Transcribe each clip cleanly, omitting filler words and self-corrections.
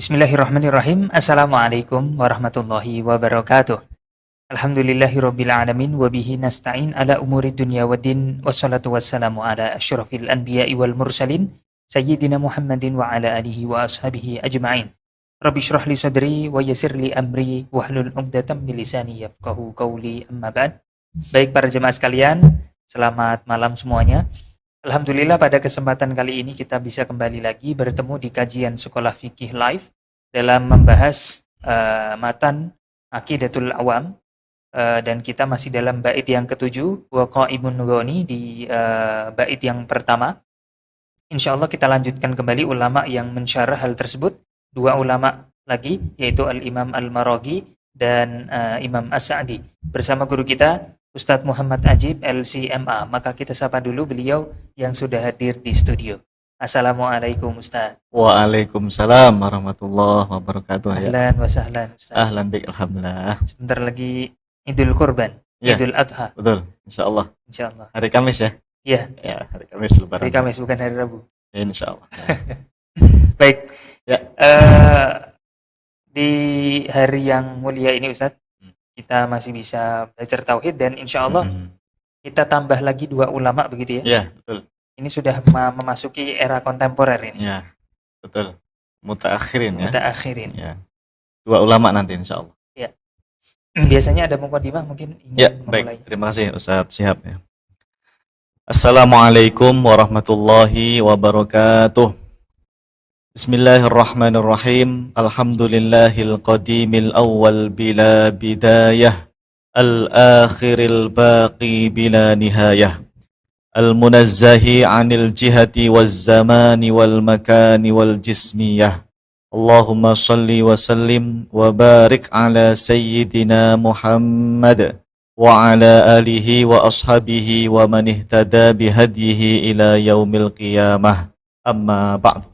Bismillahirrahmanirrahim. Assalamualaikum warahmatullahi wabarakatuh. Alhamdulillahirabbil alamin wa bihi nasta'in ala umuri dunya waddin wassalatu wassalamu ala asyrafil anbiya'i wal mursalin sayyidina Muhammadin wa ala alihi wa ashabihi ajma'in. Rabbi shrah li sadri wa yassir li amri wahlul 'uqdatam min lisani yafqahu qawli, amma ba'd. Baik para jemaah sekalian, selamat malam semuanya. Alhamdulillah pada kesempatan kali ini kita bisa kembali lagi bertemu di kajian Sekolah Fikih Live dalam membahas matan Aqidatul Awam, dan kita masih dalam bait yang ke-7 wa qaimun ghani di bait yang pertama. Insyaallah kita lanjutkan kembali ulama yang mensyarah hal tersebut, dua ulama lagi yaitu Al-Imam Al-Maraghi dan Imam As-Sa'di bersama guru kita Ustadz Muhammad Ajib LCMA. Maka kita sapa dulu beliau yang sudah hadir di studio. Assalamualaikum Ustadz. Waalaikumsalam warahmatullahi wabarakatuh. Ahlan wa sahlan Ustadz. Ahlan bik, alhamdulillah. Sebentar lagi Idul Kurban, Ya, Idul Adha. betul, insyaallah. Insyaallah. Hari Kamis ya? Iya, Ya, hari Kamis lebaran. hari Kamis bukan hari Rabu. Insyaallah. Baik. Ya. Di hari yang mulia ini Ustadz, kita masih bisa belajar tauhid dan insya Allah kita tambah lagi dua ulama begitu ya. Ya, betul. Ini sudah memasuki era kontemporer ini. Ya, betul. Mutaakhirin ya. Mutaakhirin. Ya. Dua ulama nanti insyaallah. Biasanya ada mukadimah mungkin ingin Ya, memulai. baik. Terima kasih Ustaz Syihab ya. Assalamualaikum warahmatullahi wabarakatuh. Bismillahirrahmanirrahim. Alhamdulillahil qadimil awwal bila bidayah, al-akhiril baqi bila nihayah, al-munazzahi 'anil jihati waz zamani wal makani wal jismiyah. Allahumma shalli wa sallim wa barik ala sayyidina Muhammad wa ala alihi wa ashabihi wa man ihtada bihadyihi ila yaumil qiyamah. Amma ba'du.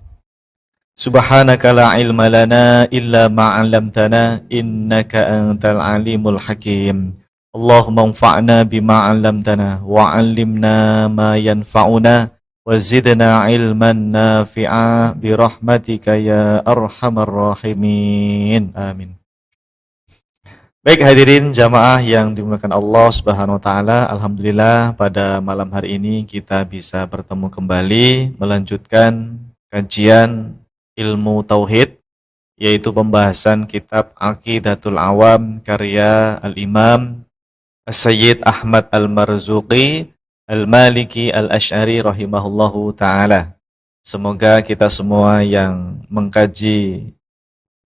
Subhanaka la ilma lana illa ma 'allamtana innaka antal alimul hakim. Allahumma anfa'na bima 'allamtana wa 'allimna ma yanfa'una wa zidna ilman nafi'a bi rahmatika ya arhamar rahimin. Amin. Baik hadirin jamaah yang dimuliakan Allah Subhanahu wa taala, alhamdulillah pada malam hari ini kita bisa bertemu kembali melanjutkan kajian ilmu tauhid, yaitu pembahasan kitab Aqidatul Awam karya Al-Imam As-Sayyid Ahmad Al-Marzuqi Al-Maliki Al-Asy'ari rahimahullahu ta'ala. Semoga kita semua yang mengkaji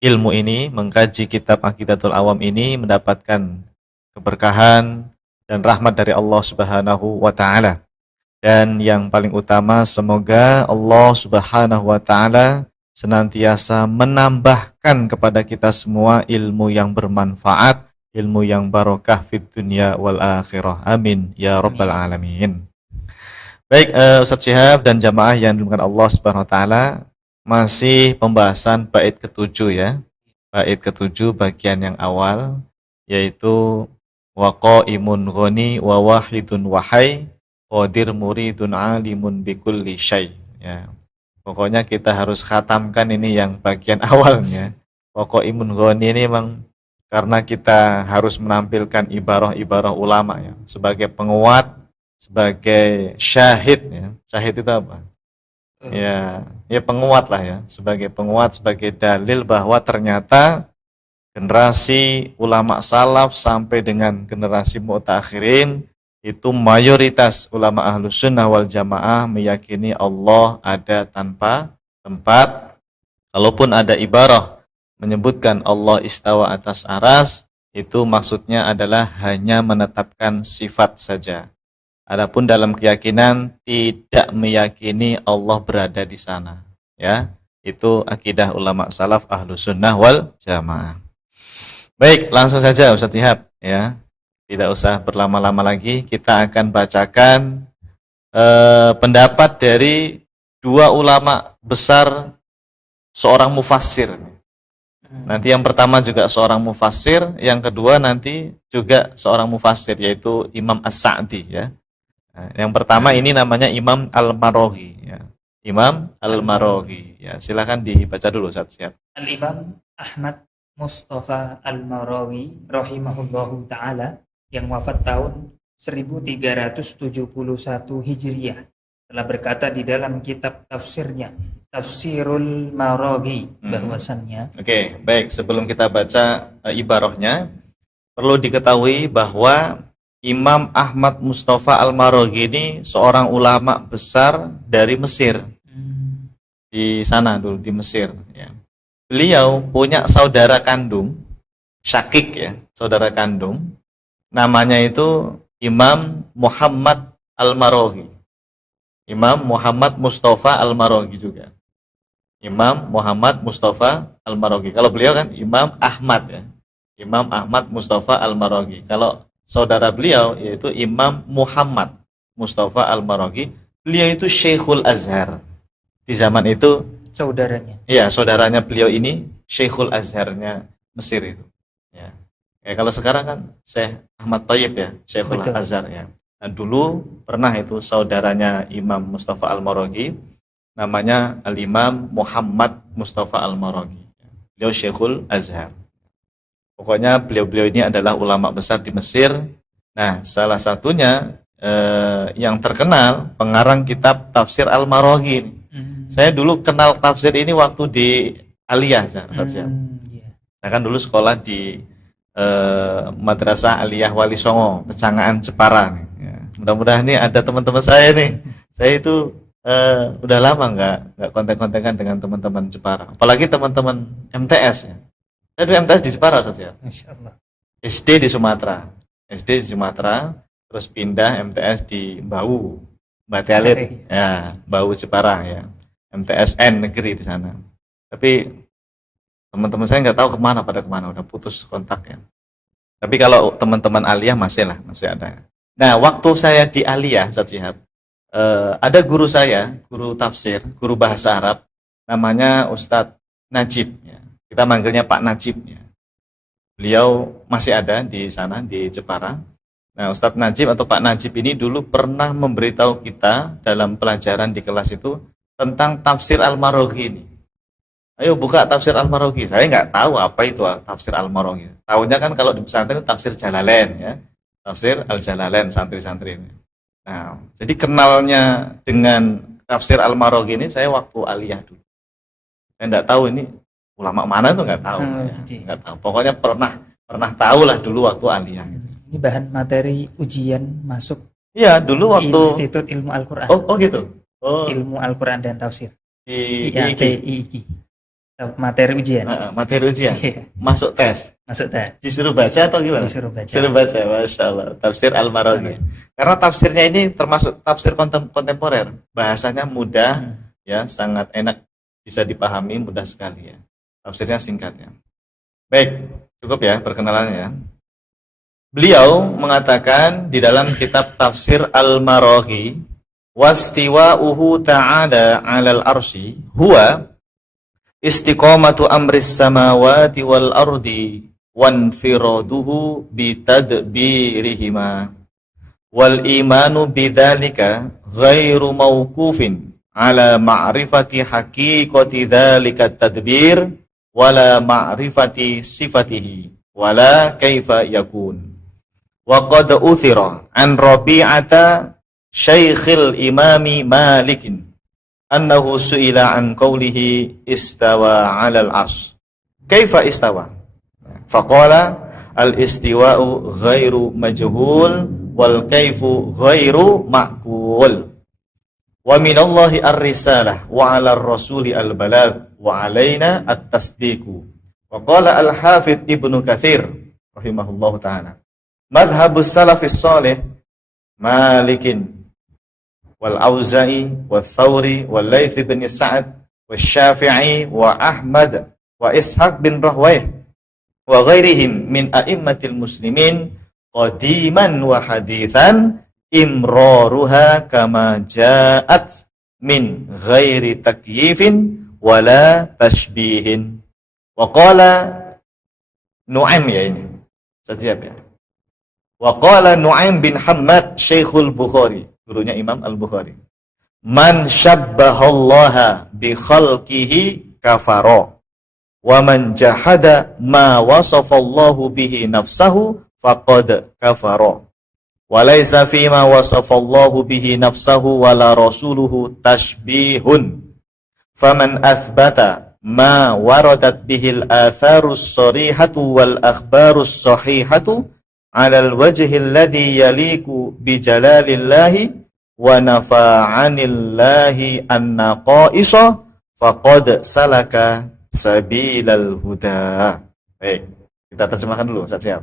ilmu ini, mengkaji kitab Aqidatul Awam ini mendapatkan keberkahan dan rahmat dari Allah Subhanahu wa ta'ala. Dan yang paling utama, semoga Allah Subhanahu wa ta'ala senantiasa menambahkan kepada kita semua ilmu yang bermanfaat, ilmu yang barokah fid dunya wal akhirah. Amin ya rabbal alamin. Baik, Ustaz Syihab dan jamaah yang dimuliakan Allah Subhanahu wa taala, masih pembahasan bait ke-7 ya. Bait ke-7 bagian yang awal, yaitu wa qaimun ghani wa wahidun wahai qadir muridun alimun bikulli syai. Ya. Pokoknya kita harus khatamkan ini yang bagian awalnya. Pokok imun ghani ini memang karena kita harus menampilkan ibarah-ibarah ulama ya, sebagai penguat, sebagai syahid ya. Syahid itu apa? Ya penguat lah ya, sebagai penguat, sebagai dalil bahwa ternyata generasi ulama salaf sampai dengan generasi mu'takhirin itu mayoritas ulama ahlus sunnah wal jamaah meyakini Allah ada tanpa tempat. Kalaupun ada ibarah menyebutkan Allah istawa atas aras, itu maksudnya adalah hanya menetapkan sifat saja. Adapun dalam keyakinan tidak meyakini Allah berada di sana. Ya, itu akidah ulama salaf ahlus sunnah wal jamaah. Baik, langsung saja Ustaz Syihab ya. Tidak usah berlama-lama lagi, kita akan bacakan pendapat dari dua ulama besar, seorang mufassir. Nanti yang pertama juga seorang mufassir, yang kedua nanti juga seorang mufassir, yaitu Imam As-Sa'di ya. Yang pertama ini namanya Imam Al-Maraghi ya. Imam Al-Maraghi. Ya, silakan dibaca dulu, Ustaz. Siap. Al-Imam Ahmad Mustafa Al-Maraghi rahimahullahu taala yang wafat tahun 1371 Hijriah telah berkata di dalam kitab tafsirnya Tafsirul Maraghi bahwasannya. Oke, baik. Sebelum kita baca ibarahnya, perlu diketahui bahwa Imam Ahmad Mustafa Al-Maraghi ini seorang ulama besar dari Mesir. Di sana dulu, di Mesir. Ya. Beliau punya saudara kandung, syakik ya, saudara kandung. Namanya itu Imam Muhammad Al-Maraghi. Imam Muhammad Mustafa Al-Maraghi juga. Imam Muhammad Mustafa Al-Maraghi. Kalau beliau kan Imam Ahmad ya. Imam Ahmad Mustafa Al-Maraghi. Kalau saudara beliau yaitu Imam Muhammad Mustafa Al-Maraghi. Beliau itu Syekhul Azhar. Di zaman itu saudaranya. Iya, saudaranya beliau ini Syekhul Azharnya Mesir itu. Ya. Kalau sekarang kan Syekh Ahmad Thayyib ya, Syekhul Azhar ya. Dan dulu pernah itu saudaranya Imam Mustafa Al-Maraghi, namanya Al-Imam Muhammad Mustafa Al-Maraghi. Beliau Syekhul Azhar. Pokoknya beliau-beliau ini adalah ulama besar di Mesir. Nah, salah satunya yang terkenal pengarang kitab Tafsir Al-Maraghi. Saya dulu kenal tafsir ini waktu di Aliyah, Saya kan dulu sekolah di Madrasah Aliyah Wali Songo, Pecangaan Jepara. Ya. Mudah-mudahan ini ada teman-teman saya nih. Saya itu udah lama nggak kontak-kontakan dengan teman-teman Jepara. Apalagi teman-teman MTS ya. Saya dulu MTS di Jepara, Masyaallah. SD di Sumatera. SD di Sumatera, terus pindah MTS di Bau, Batelit. Ya, Bau Jepara ya. MTSN negeri di sana. Tapi teman-teman saya nggak tahu pada kemana, udah putus kontak ya. Tapi kalau teman-teman Aliyah masih ada. Nah, waktu saya di Aliyah, Ustaz Syihab, ada guru saya, guru tafsir, guru bahasa Arab, namanya Ustadz Najib. Ya. Kita manggilnya Pak Najib. Ya. Beliau masih ada di sana, di Jepara. Nah, Ustadz Najib atau Pak Najib ini dulu pernah memberitahu kita dalam pelajaran di kelas itu tentang tafsir Al-Maraghi ini. Ayo buka tafsir Al-Maraghi. Saya nggak tahu apa itu tafsir Al-Maraghi. Tahunya kan kalau di pesantren itu tafsir Jalalain ya. Tafsir Al-Jalalain santri-santri ini. Nah, jadi kenalnya dengan tafsir Al-Maraghi ini saya waktu Aliyah dulu. Saya nggak tahu ini ulama mana tuh nggak tahu. Nggak tahu. Pokoknya pernah tahu lah dulu waktu Aliyah. Ini bahan materi ujian masuk. Iya, dulu waktu Institut Ilmu Al-Qur'an. Oh gitu. Oh. Ilmu Al-Qur'an dan Tafsir. IIQ. Materi ujian. Materi ujian. Masuk tes. Disuruh baca atau gimana? Disuruh baca. Masya Allah. Tafsir Al-Maraghi. Karena tafsirnya ini termasuk tafsir kontemporer. Bahasanya mudah, ya, sangat enak, bisa dipahami, mudah sekali ya. Tafsirnya singkat ya. Baik, cukup ya perkenalannya ya. Beliau mengatakan di dalam kitab Tafsir Al-Maraghi, wastiwa'uhu ta'ala 'alal arsy huwa istiqamatu amris samawati wal ardi wanfiraduhu bitadbirihima wal imanu bidzalika ghairu mawqufin ala ma'rifati haqiqati dzalika tadbir wala ma'rifati sifatihi wala kaifa yakun wa qad uthira an Rabi'ata Syekhil Imami Malikin annahu su'ila an qawlihi istawa 'alal 'arsy. Kaifa istawa? Faqala al-istiwa'u ghairu majhul wal kaifu ghairu ma'qul. Wa minallahi ar-risalah wa 'alar rasuli al-balagh wa 'alaina at-tasdiqu. Wa qala al-Hafidz Ibnu Katsir rahimahullahu ta'ala. Madhhabus salafis shalih Malikin wal Auza'i wal Thawri wal Laits bin Sa'ad wal Syafi'i wa Ahmad wa Ishaq bin Rahwayh wa ghairihim min a'immatil muslimin qadiman wa hadithan imraruha kama ja'at min ghairi takyifin wala tashbihin. Wa qala Nu'aim ya ini. Setiap ya. Wa qala Nu'aim bin Hammad Syekhul Bukhari, gurunya Imam Al-Bukhari. Man syabbahallaha bi khalqihi kafara wa man jahada ma wasafallahu bihi nafsahu faqad kafara wa laysa fima wasafallahu bihi nafsahu wala rasuluhu tashbihun faman athbata ma waradat bihil atharus sarihatu wal akhbarus sahihatu ala al-wajhi alladhi yaliku bi jalalillahi wa nafa'anillahi an-naqaisa faqad salaka sabilal huda. Baik, kita terjemahkan dulu, Ustaz siap.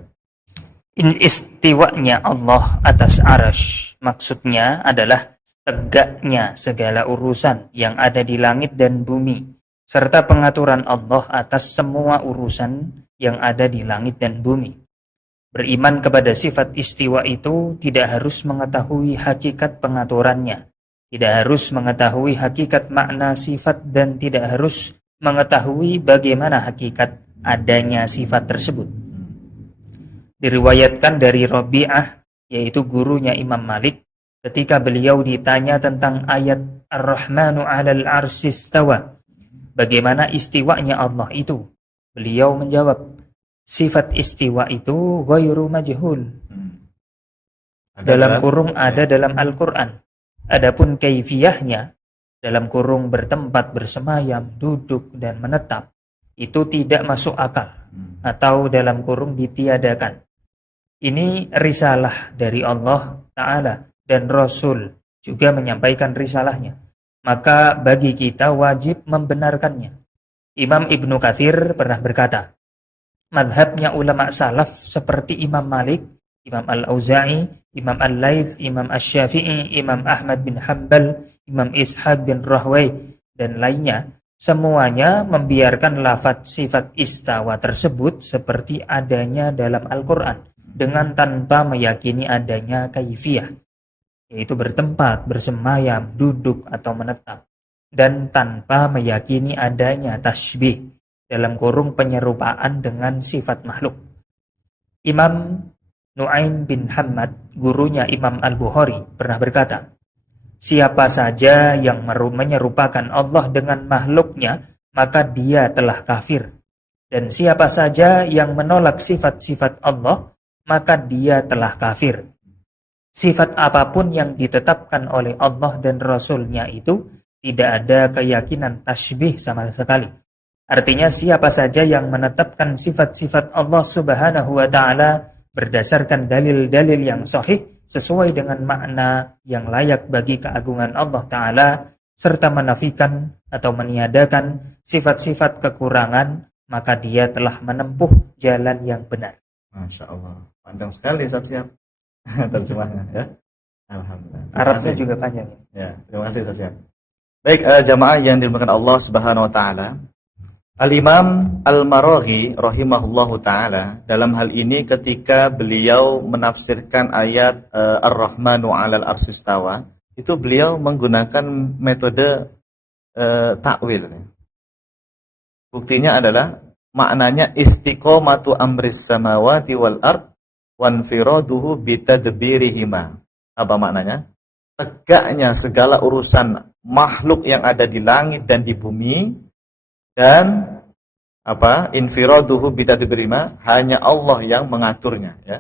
Istiwanya Allah atas arasy maksudnya adalah tegaknya segala urusan yang ada di langit dan bumi, serta pengaturan Allah atas semua urusan yang ada di langit dan bumi. Beriman kepada sifat istiwa itu tidak harus mengetahui hakikat pengaturannya, tidak harus mengetahui hakikat makna sifat, dan tidak harus mengetahui bagaimana hakikat adanya sifat tersebut. Diriwayatkan dari Rabi'ah, yaitu gurunya Imam Malik, ketika beliau ditanya tentang ayat Ar-Rahmanu 'alal 'arsy istawa, bagaimana istiwanya Allah itu? Beliau menjawab, sifat istiwa itu ghairu majhul. Dalam kurung ada dalam Al-Qur'an. Adapun kaifiyahnya, dalam kurung bertempat, bersemayam, duduk, dan menetap, itu tidak masuk akal, atau dalam kurung ditiadakan. Ini risalah dari Allah Ta'ala, dan Rasul juga menyampaikan risalahnya. Maka bagi kita wajib membenarkannya. Imam Ibnu Katsir pernah berkata, madhabnya ulama salaf seperti Imam Malik, Imam Al-Auza'i, Imam Al-Laits, Imam Asy-Syafi'i, Imam Ahmad bin Hanbal, Imam Ishaq bin Rahway, dan lainnya, semuanya membiarkan lafaz sifat istawa tersebut seperti adanya dalam Al-Quran, dengan tanpa meyakini adanya kaifiyah, yaitu bertempat, bersemayam, duduk, atau menetap, dan tanpa meyakini adanya tasybih, dalam kurung penyerupaan dengan sifat makhluk. Imam Nu'aim bin Hammad, gurunya Imam Al-Bukhari, pernah berkata, siapa saja yang menyerupakan Allah dengan makhluknya, maka dia telah kafir. Dan siapa saja yang menolak sifat-sifat Allah, maka dia telah kafir. Sifat apapun yang ditetapkan oleh Allah dan Rasul-Nya itu tidak ada keyakinan tasybih sama sekali. Artinya siapa saja yang menetapkan sifat-sifat Allah Subhanahu wa Ta'ala berdasarkan dalil-dalil yang sahih sesuai dengan makna yang layak bagi keagungan Allah Ta'ala, serta menafikan atau meniadakan sifat-sifat kekurangan, maka dia telah menempuh jalan yang benar. Masya Allah, panjang sekali, Ustaz siap terjemahnya ya. Alhamdulillah. Arabnya juga panjang. Ya, terima kasih, Ustaz siap. Baik, jamaah yang dimuliakan Allah Subhanahu wa Ta'ala, Al-Imam Al-Maraghi rahimahullahu ta'ala dalam hal ini ketika beliau menafsirkan ayat Ar-Rahmanu 'alal 'arsy istawa, itu beliau menggunakan metode takwil. Buktinya adalah maknanya istiqomatu amris samawati wal ard wanfiraduhu bitadbirihima. Apa maknanya? Tegaknya segala urusan makhluk yang ada di langit dan di bumi, dan infiraduhu bitadbirihima, hanya Allah yang mengaturnya, ya.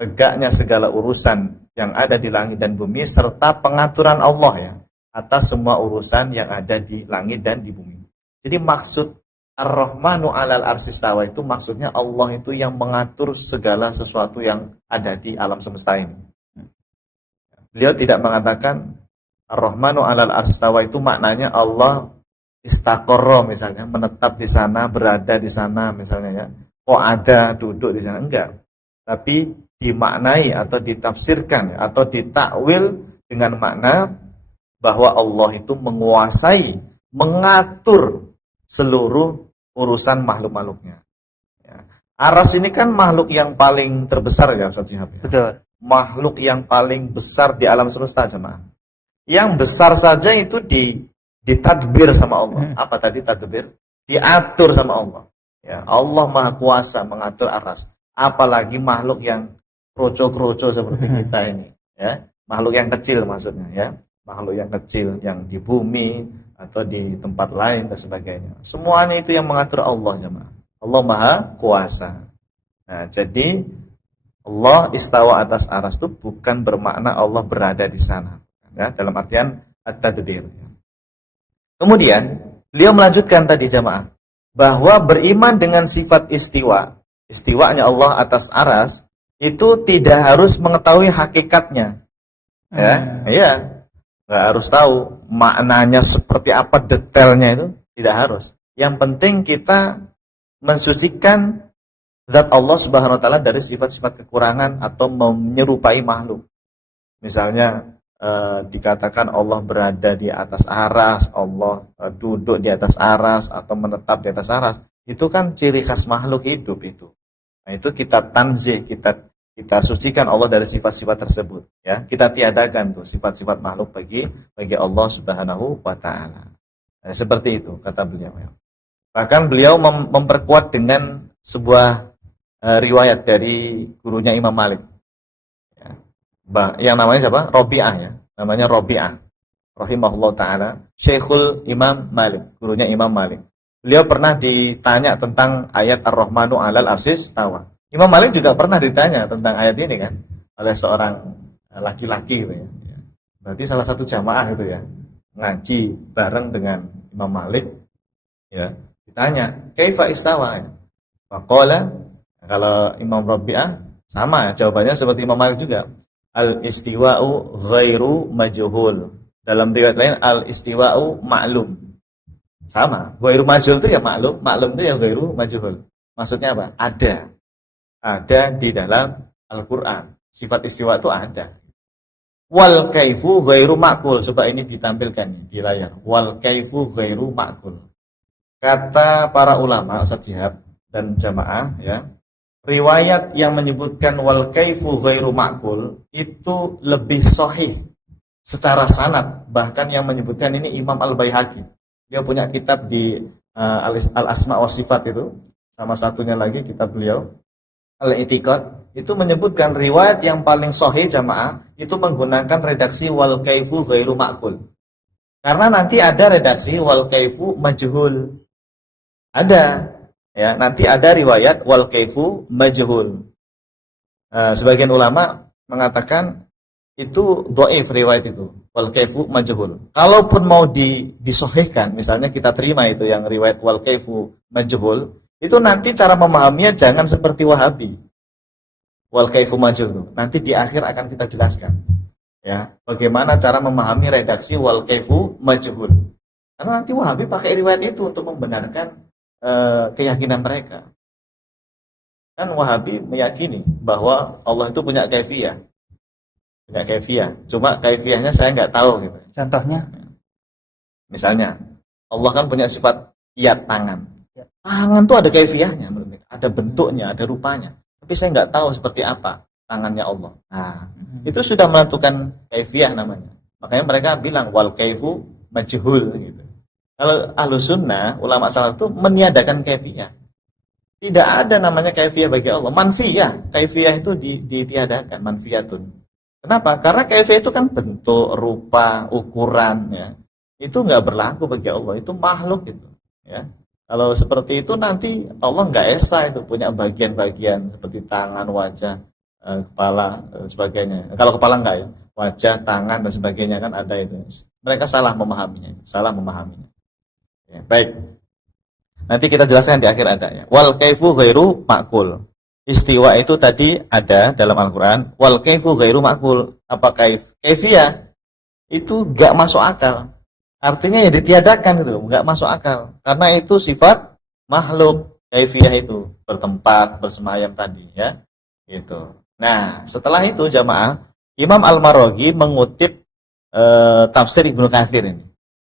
Tegaknya segala urusan yang ada di langit dan bumi serta pengaturan Allah, ya, atas semua urusan yang ada di langit dan di bumi. Jadi maksud Ar-Rahmanu 'alal 'arsy istawa itu maksudnya Allah itu yang mengatur segala sesuatu yang ada di alam semesta ini. Beliau tidak mengatakan Ar-Rahmanu 'alal 'arsy istawa itu maknanya Allah istaqarra, misalnya menetap di sana, berada di sana, misalnya, ya. Kok ada duduk di sana, enggak. Tapi dimaknai atau ditafsirkan atau ditakwil dengan makna bahwa Allah itu menguasai, mengatur seluruh urusan makhluk-makhluknya. Ya. Aras ini kan makhluk yang paling terbesar, ya, Ustaz Syihab, ya. Betul. Makhluk yang paling besar di alam semesta, jemaah. Yang besar saja itu ditadbir sama Allah. Apa tadi tadbir? Diatur sama Allah. Ya, Allah Maha Kuasa mengatur aras. Apalagi makhluk yang kroco-kroco seperti kita ini, ya. Makhluk yang kecil maksudnya, ya. makhluk yang kecil yang di bumi atau di tempat lain dan sebagainya. Semuanya itu yang mengatur Allah, jemaah. Allah Maha Kuasa. Nah, jadi Allah istawa atas aras itu bukan bermakna Allah berada di sana, ya, dalam artian at-tadbir. Kemudian beliau melanjutkan tadi, jemaah, bahwa beriman dengan sifat istiwanya Allah atas aras itu tidak harus mengetahui hakikatnya. Ya, iya, nggak harus tahu maknanya seperti apa, detailnya itu tidak harus. Yang penting kita mensucikan zat Allah Subhanahu wa taala dari sifat-sifat kekurangan atau menyerupai makhluk. Misalnya dikatakan Allah berada di atas aras, Allah duduk di atas aras atau menetap di atas aras, itu kan ciri khas makhluk hidup itu. Nah, itu kita tanzih, kita sucikan Allah dari sifat-sifat tersebut, ya. Kita tiadakan tuh sifat-sifat makhluk bagi Allah Subhanahu wa taala. Nah, seperti itu kata beliau. Bahkan beliau memperkuat dengan sebuah riwayat dari gurunya Imam Malik, ya. Yang namanya siapa? Robi'ah, ya. Namanya Robi'ah rahimahullah ta'ala, Syekhul Imam Malik, gurunya Imam Malik. Beliau pernah ditanya tentang ayat Ar-Rahmanu 'alal arsis tawa. Imam Malik juga pernah ditanya tentang ayat ini kan oleh seorang laki-laki gitu, ya. Berarti salah satu jamaah itu, ya, ngaji bareng dengan Imam Malik, ya. Ditanya, "Kaifa istawa?" Faqala, kalau Imam Rabi'ah sama jawabannya seperti Imam Malik juga. Al-istiwa'u ghairu majhul. Dalam riwayat lain al-istiwa'u ma'lum. Sama, ghairu majhul itu ya maklum, maklum itu ya ghairu majhul. Maksudnya apa? Ada di dalam Al-Qur'an. Sifat istiwa itu ada. Wal kaifu ghairu ma'kul. Coba ini ditampilkan di layar. Wal kaifu ghairu ma'kul. Kata para ulama, Ustaz Jihab dan jamaah, ya, riwayat yang menyebutkan wal kaifu ghairu ma'kul itu lebih sahih secara sanad. Bahkan yang menyebutkan ini Imam Al-Baihaqi. Dia punya kitab di Al-Asma wa Sifat itu. Sama satunya lagi kitab beliau Al-I'tiqad, itu menyebutkan riwayat yang paling sahih, jamaah, itu menggunakan redaksi wal kaifu ghairu ma'kul. Karena nanti ada redaksi wal kaifu majhul. Ada, ya, nanti ada riwayat wal kaifu majhul. Sebagian ulama mengatakan itu dhaif riwayat itu, wal kaifu majhul. Kalaupun mau disahihkan, misalnya kita terima itu yang riwayat wal kaifu majhul, itu nanti cara memahaminya jangan seperti Wahabi. Wal kaifu majhul. Nanti di akhir akan kita jelaskan, ya, bagaimana cara memahami redaksi wal kaifu majhul. Karena nanti Wahabi pakai riwayat itu untuk membenarkan keyakinan mereka. Kan Wahabi meyakini bahwa Allah itu punya kaifiyah. Punya kaifiyah. Cuma kaifiyahnya saya nggak tahu gitu. Contohnya? Misalnya, Allah kan punya sifat yad, tangan. Tangan tuh ada kaifiyahnya, ada bentuknya, ada rupanya. Tapi saya nggak tahu seperti apa tangannya Allah. Nah, itu sudah menentukan kaifiyah namanya. Makanya mereka bilang wal kaifu majhul gitu. Kalau Ahlus Sunnah, ulama salaf itu meniadakan kaifiyah. Tidak ada namanya kaifiyah bagi Allah. Manfiyah, kaifiyah itu ditiadakan, manfiyatun. Kenapa? Karena kaifiyah itu kan bentuk, rupa, ukuran, ya. Itu nggak berlaku bagi Allah. Itu makhluk itu, ya. Kalau seperti itu nanti Allah nggak esa itu punya bagian-bagian seperti tangan, wajah, kepala, sebagainya. Kalau kepala nggak, ya, wajah, tangan dan sebagainya kan ada itu. Mereka salah memahaminya, Ya, baik. Nanti kita jelaskan di akhir ada, ya. Wal kaifu ghairu ma'kul. Istiwa itu tadi ada dalam Al-Qur'an. Wal kaifu ghairu ma'kul. Apa kaifiyah? Itu nggak masuk akal. Artinya ya ditiadakan gitu, nggak masuk akal. Karena itu sifat makhluk, kaifiyah itu bertempat, bersemayam tadi, ya. Gitu. Nah, setelah itu jamaah, Imam Al-Maraghi mengutip tafsir Ibnu Katsir ini.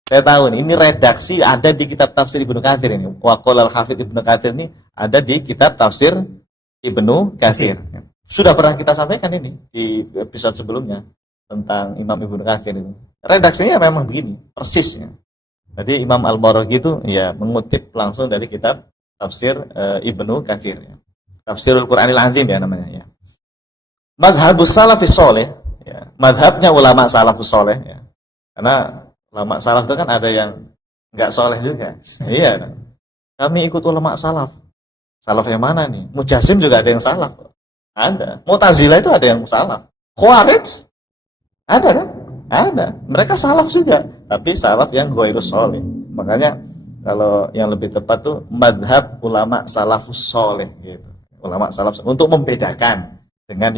Saya tahu ini redaksi ada di kitab tafsir Ibnu Katsir ini. Wa qala al-Hafidz Ibnu Katsir ini ada di kitab tafsir Ibnu Katsir. Sudah pernah kita sampaikan ini di episode sebelumnya tentang Imam Ibnu Katsir ini. Redaksinya memang begini, persisnya. Jadi Imam Al-Maraghi itu ya mengutip langsung dari kitab tafsir Ibnu Katsir, ya. Tafsirul Qur'anil Azim ya namanya, ya. Madhabus salafus saleh, ya. Madhabnya ulama salafus saleh, ya. Karena ulama salaf itu kan ada yang nggak soleh juga. Iya. Kami ikut ulama salaf. Salaf yang mana nih? Mujasim juga ada yang salaf. Ada. Mu'tazilah itu ada yang salaf. Khawarij ada kan? Ada. Mereka salaf juga, tapi salaf yang ghairus sholih. Makanya kalau yang lebih tepat tuh madhab ulama salafus sholih gitu. Ulama salaf untuk membedakan dengan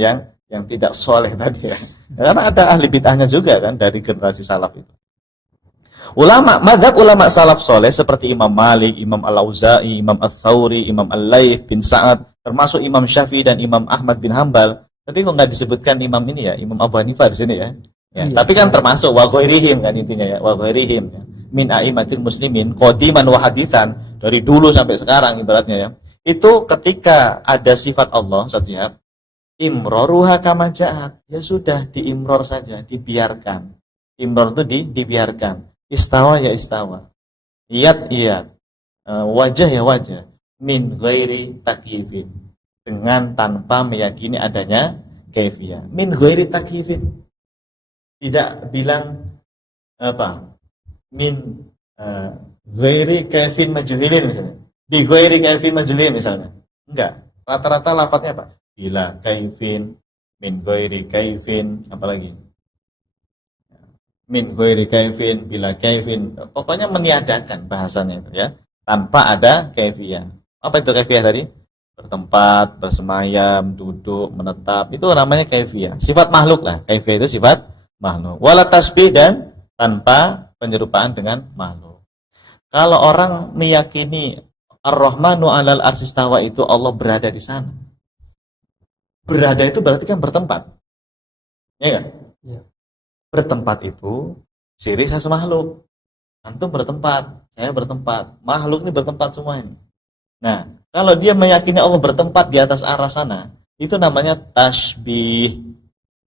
yang tidak soleh tadi ya. Karena ada ahli bid'ahnya juga kan dari generasi salaf itu. Madhab ulama salaf soleh seperti Imam Malik, Imam Al-Auza'i, Imam Ats-Tsauri, Imam Al-Laits bin Sa'ad, termasuk Imam Syafi'i dan Imam Ahmad bin Hambal. Tapi kok nggak disebutkan Imam ini ya, Imam Abu Hanifah di sini ya. Ya, Iya. tapi kan termasuk wa ghairihim kan intinya ya, wa ghairihim ya. Min a'immatil muslimin qadiman wa haditsan, dari dulu sampai sekarang ibaratnya ya. Itu ketika ada sifat Allah setiap imroruha kama ja'at, ya sudah diimror saja, dibiarkan. Imror itu dibiarkan. Istawa ya istawa. Iyat, wajah ya wajah. Min ghairi takyifin. Dengan tanpa meyakini adanya kaifiyah. Min ghairi takyifin. Tidak bilang apa? Min ghairi kaifin majhulin misalnya. Bi ghairi kaifin majhulin misalnya. Enggak. Rata-rata lafadznya apa? Bila kaifin, min ghairi kaifin, apa lagi? Min ghairi kaifin, bila kaifin, pokoknya meniadakan bahasanya itu ya, tanpa ada kaifiyah. Apa itu kaifiyah tadi? Bertempat, bersemayam, duduk, menetap, itu namanya kaifiyah. Sifat makhluk lah, kaifiyah itu sifat makhluk. Wala tasbih, dan tanpa penyerupaan dengan makhluk. Kalau orang meyakini Ar-Rahmanu 'alal arsy istawa itu Allah berada di sana. Berada itu berarti kan bertempat. Ya kan? Ya. Bertempat itu ciri khas makhluk. Antum bertempat, saya bertempat, makhluk ini bertempat semua ini. Nah, kalau dia meyakini Allah bertempat di atas arah sana, itu namanya tasbih.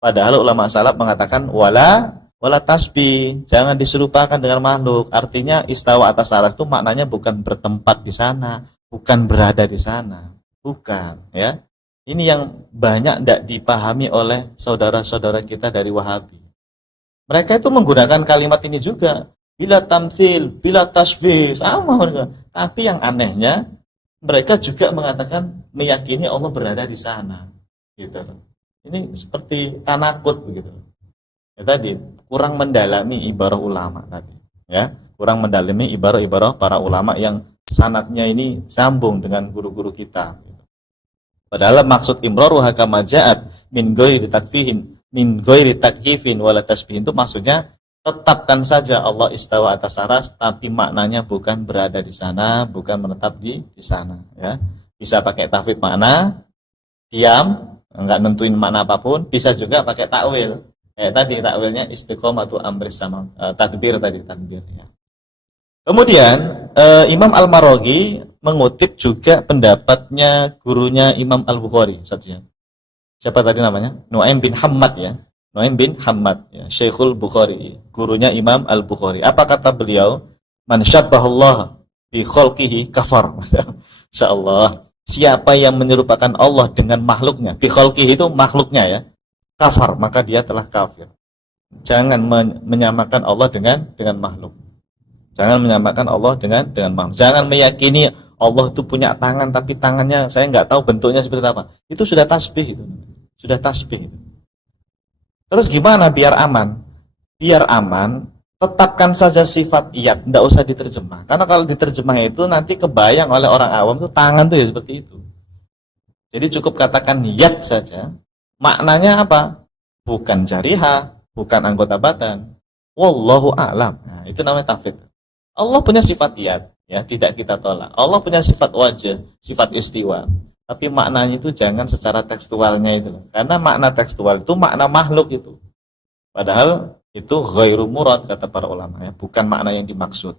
Padahal ulama salaf mengatakan wala tasbih, jangan diserupakan dengan makhluk. Artinya istawa atas arah itu maknanya bukan bertempat di sana, bukan berada di sana, bukan, ya. Ini yang banyak tidak dipahami oleh saudara-saudara kita dari Wahabi. Mereka itu menggunakan kalimat ini juga. Bila tamtsil, bila tasbih, sama mereka. Tapi yang anehnya, mereka juga mengatakan meyakini Allah berada di sana. Gitu. Ini seperti tanakut begitu. Ya, tadi kurang mendalami ibarah ulama tadi. Ya, kurang mendalami ibarah-ibarah para ulama yang sanadnya ini sambung dengan guru-guru kita. Padahal maksud imroruha kama ja'at min ghairi takfihin, min ghairi takyifin wala tasbih, itu maksudnya tetapkan saja Allah istawa atas aras, tapi maknanya bukan berada di sana, bukan menetap di sana, ya. Bisa pakai tafwid makna, diam, enggak nentuin makna apapun, bisa juga pakai takwil. Kayak tadi takwilnya istiqomatu amris sama tadbir tadi, tadbir ya. Kemudian Imam Al-Maraghi mengutip juga pendapatnya gurunya Imam Al-Bukhari saja. Siapa tadi namanya? Nu'aim bin Hammad ya. Nu'aim bin Hammad ya, Syekhul Bukhari, gurunya Imam Al-Bukhari. Apa kata beliau? Man syabbahallah bi khalqihi kafar. Insyaallah, siapa yang menyerupakan Allah dengan makhluknya, bi khalqihi itu makhluknya ya, kafar, maka dia telah kafir. Jangan menyamakan Allah dengan makhluk. Jangan menyamakan Allah dengan makhluk. Jangan meyakini Allah itu punya tangan, tapi tangannya saya nggak tahu bentuknya seperti apa. Itu sudah tasbih itu. Sudah tasbih. Terus gimana biar aman? Biar aman, tetapkan saja sifat iyat, nggak usah diterjemah. Karena kalau diterjemah itu nanti kebayang oleh orang awam tuh tangan tuh ya seperti itu. Jadi cukup katakan yad saja. Maknanya apa? Bukan jarihah, bukan anggota badan. Wallahu a'lam. Nah, itu namanya tafwid. Allah punya sifat yad, ya, tidak kita tolak. Allah punya sifat wajah, sifat istiwa. Tapi maknanya itu jangan secara tekstualnya itu. Karena makna tekstual itu makna makhluk itu. Padahal itu ghairu murad kata para ulama ya, bukan makna yang dimaksud.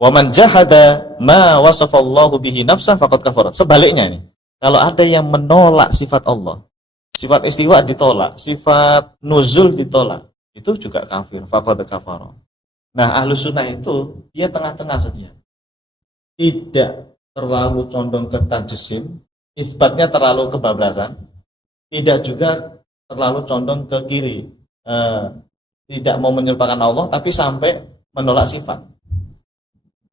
Wa man jahada ma wasafallahu bihi nafsan faqad kafara. Sebaliknya nih, kalau ada yang menolak sifat Allah, sifat istiwa ditolak, sifat nuzul ditolak, itu juga kafir, faqad kafara. Nah, Ahlus Sunnah itu dia tengah-tengah saja. Tidak terlalu condong ke tajsim, isbatnya terlalu kebablasan, tidak juga terlalu condong ke kiri, tidak mau menyerupakan Allah tapi sampai menolak sifat.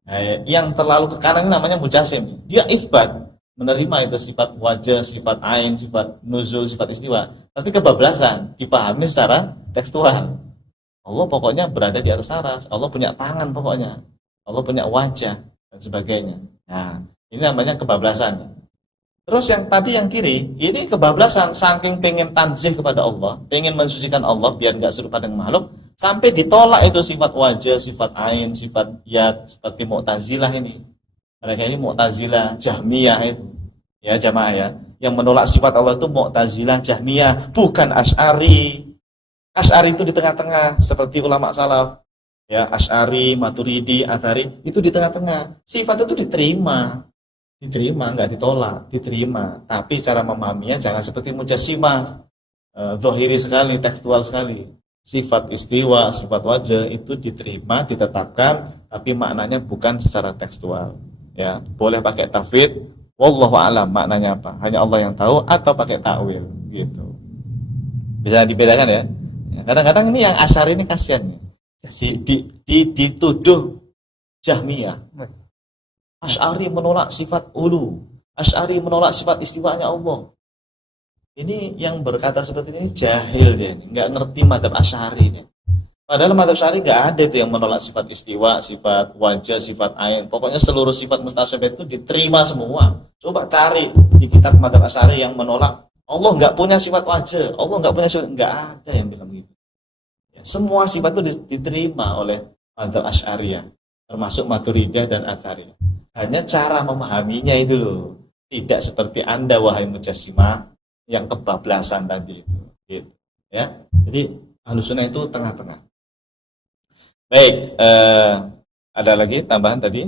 Nah, yang terlalu ke kanan ini namanya mujassim. Dia isbat, menerima itu sifat wajah, sifat ain, sifat nuzul, sifat istiwa. Tapi kebablasan, dipahami secara tekstual. Allah pokoknya berada di atas aras. Allah punya tangan pokoknya. Allah punya wajah dan sebagainya. Nah, ini namanya kebablasan. Terus yang tadi yang kiri, ini kebablasan saking pengen tanzih kepada Allah, pengen mensucikan Allah biar nggak serupa dengan makhluk, sampai ditolak itu sifat wajah, sifat ain, sifat yad, seperti Mu'tazilah ini. Mereka ini Mu'tazilah, Jahmiyah itu. Ya jamaah ya, yang menolak sifat Allah itu Mu'tazilah, Jahmiyah, bukan Asy'ari. Asy'ari itu di tengah-tengah, seperti ulama salaf. Ya, Asy'ari, Maturidi, Atsari, itu di tengah-tengah. Sifat itu diterima, nggak ditolak, diterima. Tapi cara memahaminya jangan seperti Mujassimah, zahiri sekali, tekstual sekali. Sifat istiwa, sifat wajah itu diterima, ditetapkan, tapi maknanya bukan secara tekstual. Ya, boleh pakai tafwid, wallahu a'lam maknanya apa, hanya Allah yang tahu, atau pakai takwil, gitu. Bisa dibedakan ya. Kadang-kadang ini yang Asy'ari ini kasihan ya. Dituduh Jahmiyah. Asy'ari menolak sifat ulu. Asy'ari menolak sifat istiwanya Allah. Ini yang berkata seperti ini jahil dia, nggak ngerti madzhab Asy'ari ini. Padahal madzhab Asy'ari nggak ada itu yang menolak sifat istiwa, sifat wajah, sifat ain. Pokoknya seluruh sifat mustasab itu diterima semua. Coba cari di kitab madzhab Asy'ari yang menolak Allah nggak punya sifat wajah, Allah nggak punya sifat, nggak ada yang bilang gitu. Ya, semua sifat itu diterima oleh madzhab Asy'ariyah, termasuk Maturidiyah dan Atsariyah. Hanya cara memahaminya itu loh, tidak seperti Anda wahai Mujassimah yang kebablasan tadi itu, gitu. Ya, jadi Ahlussunnah itu tengah-tengah. Baik, ada lagi tambahan tadi.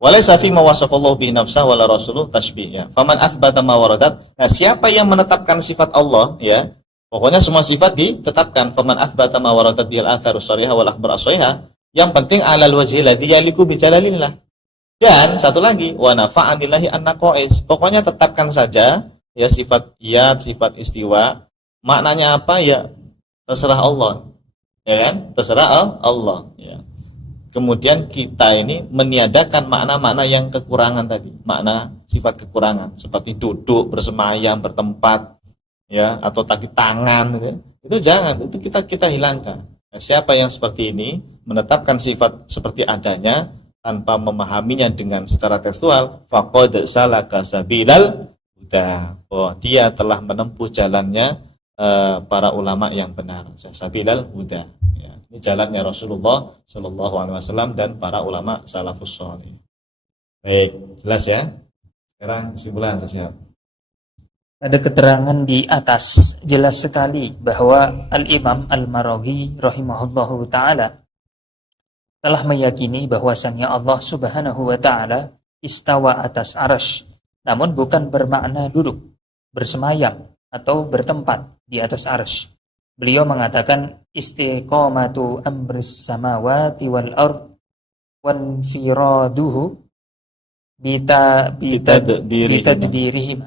Walaysa fi ma wasafallahu bihi nafsahu wala rasuluhu tashbih ya. Faman athbata ma waradat. Nah, siapa yang menetapkan sifat Allah ya? Pokoknya semua sifat ditetapkan. Faman athbata ma waradat bil atharus sharihah wal akhbar as-shahihah. Yang penting alal wajhi ladzi yaliku bi jalalillah. Dan satu lagi wa nafa'anillahi an-naqais. Pokoknya tetapkan saja ya sifat iyad, sifat istiwa. Maknanya apa ya? Terserah Allah. Ya kan? Terserah Allah ya. Kemudian kita ini meniadakan makna-makna yang kekurangan tadi, makna sifat kekurangan seperti duduk, bersemayam, bertempat, ya, atau tadi tangan, gitu. Itu jangan, itu kita hilangkan. Nah, siapa yang seperti ini menetapkan sifat seperti adanya tanpa memahaminya dengan secara tekstual, faqad salaka sabilal huda. Oh, dia telah menempuh jalannya para ulama yang benar, sabilal huda. Ini jalannya Rasulullah Shallallahu Alaihi Wasallam dan para ulama salafus sholih. Baik, jelas ya. Sekarang kesimpulan saya. Ada keterangan di atas jelas sekali bahwa Al-Imam Al-Maraghi rahimahullahu taala telah meyakini bahwasannya Allah Subhanahu wa taala istawa atas arsy, namun bukan bermakna duduk, bersemayam atau bertempat di atas arsy. Beliau mengatakan istiqamatu amris samawati wal ard wan firaduhu bitadbirihim.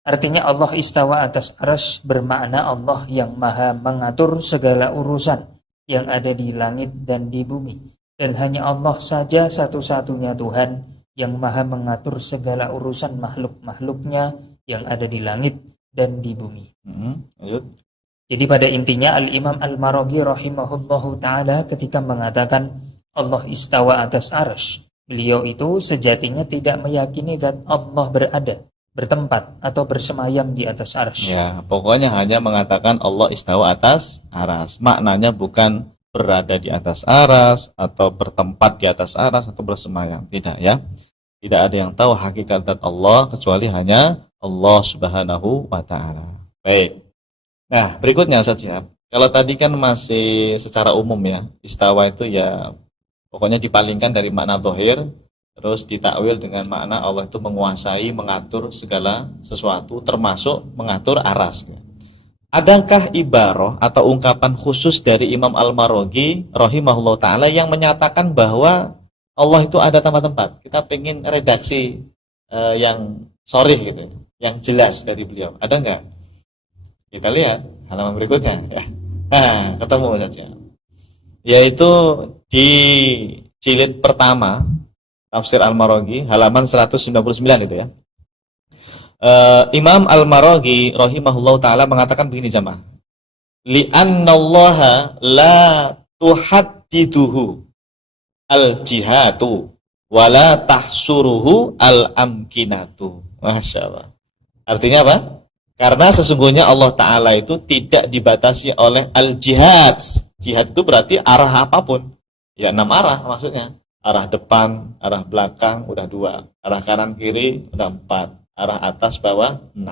Artinya Allah istawa atas arsy bermakna Allah yang maha mengatur segala urusan yang ada di langit dan di bumi, dan hanya Allah saja satu-satunya Tuhan yang maha mengatur segala urusan makhluk-makhluknya yang ada di langit dan di bumi. Lanjut. Jadi pada intinya Al-Imam Al-Maraghi rahimahullahu ta'ala ketika mengatakan Allah istawa atas arsy, beliau itu sejatinya tidak meyakini zat Allah berada, bertempat atau bersemayam di atas arsy. Ya, pokoknya hanya mengatakan Allah istawa atas arsy. Maknanya bukan berada di atas arsy atau bertempat di atas arsy atau bersemayam. Tidak ya. Tidak ada yang tahu hakikat zat Allah kecuali hanya Allah Subhanahu wa ta'ala. Baik. Nah, berikutnya Ustaz Syihab. Kalau tadi kan masih secara umum ya, istawa itu ya pokoknya dipalingkan dari makna zahir, terus ditakwil dengan makna Allah itu menguasai, mengatur segala sesuatu, termasuk mengatur arsy. Adakah ibarah atau ungkapan khusus dari Imam Al-Maraghi rahimahullah ta'ala yang menyatakan bahwa Allah itu ada tempat-tempat? Kita pengen redaksi yang sharih gitu, yang jelas dari beliau. Ada enggak? Kita lihat halaman berikutnya ya. Nah, ketemu saja. Yaitu di jilid pertama Tafsir Al-Maraghi halaman 199 itu ya. Imam Al-Maraghi rahimahullah taala mengatakan begini jamaah. Li'annallaha la tuhaddiduhu al-jihatu wala tahsuruhu al-amkinatu. Masya Allah. Artinya apa? Karena sesungguhnya Allah Ta'ala itu tidak dibatasi oleh al-jihad. Jihad itu berarti arah apapun. Ya 6 arah maksudnya. Arah depan, arah belakang, udah 2. Arah kanan kiri, udah 4. Arah atas bawah, 6.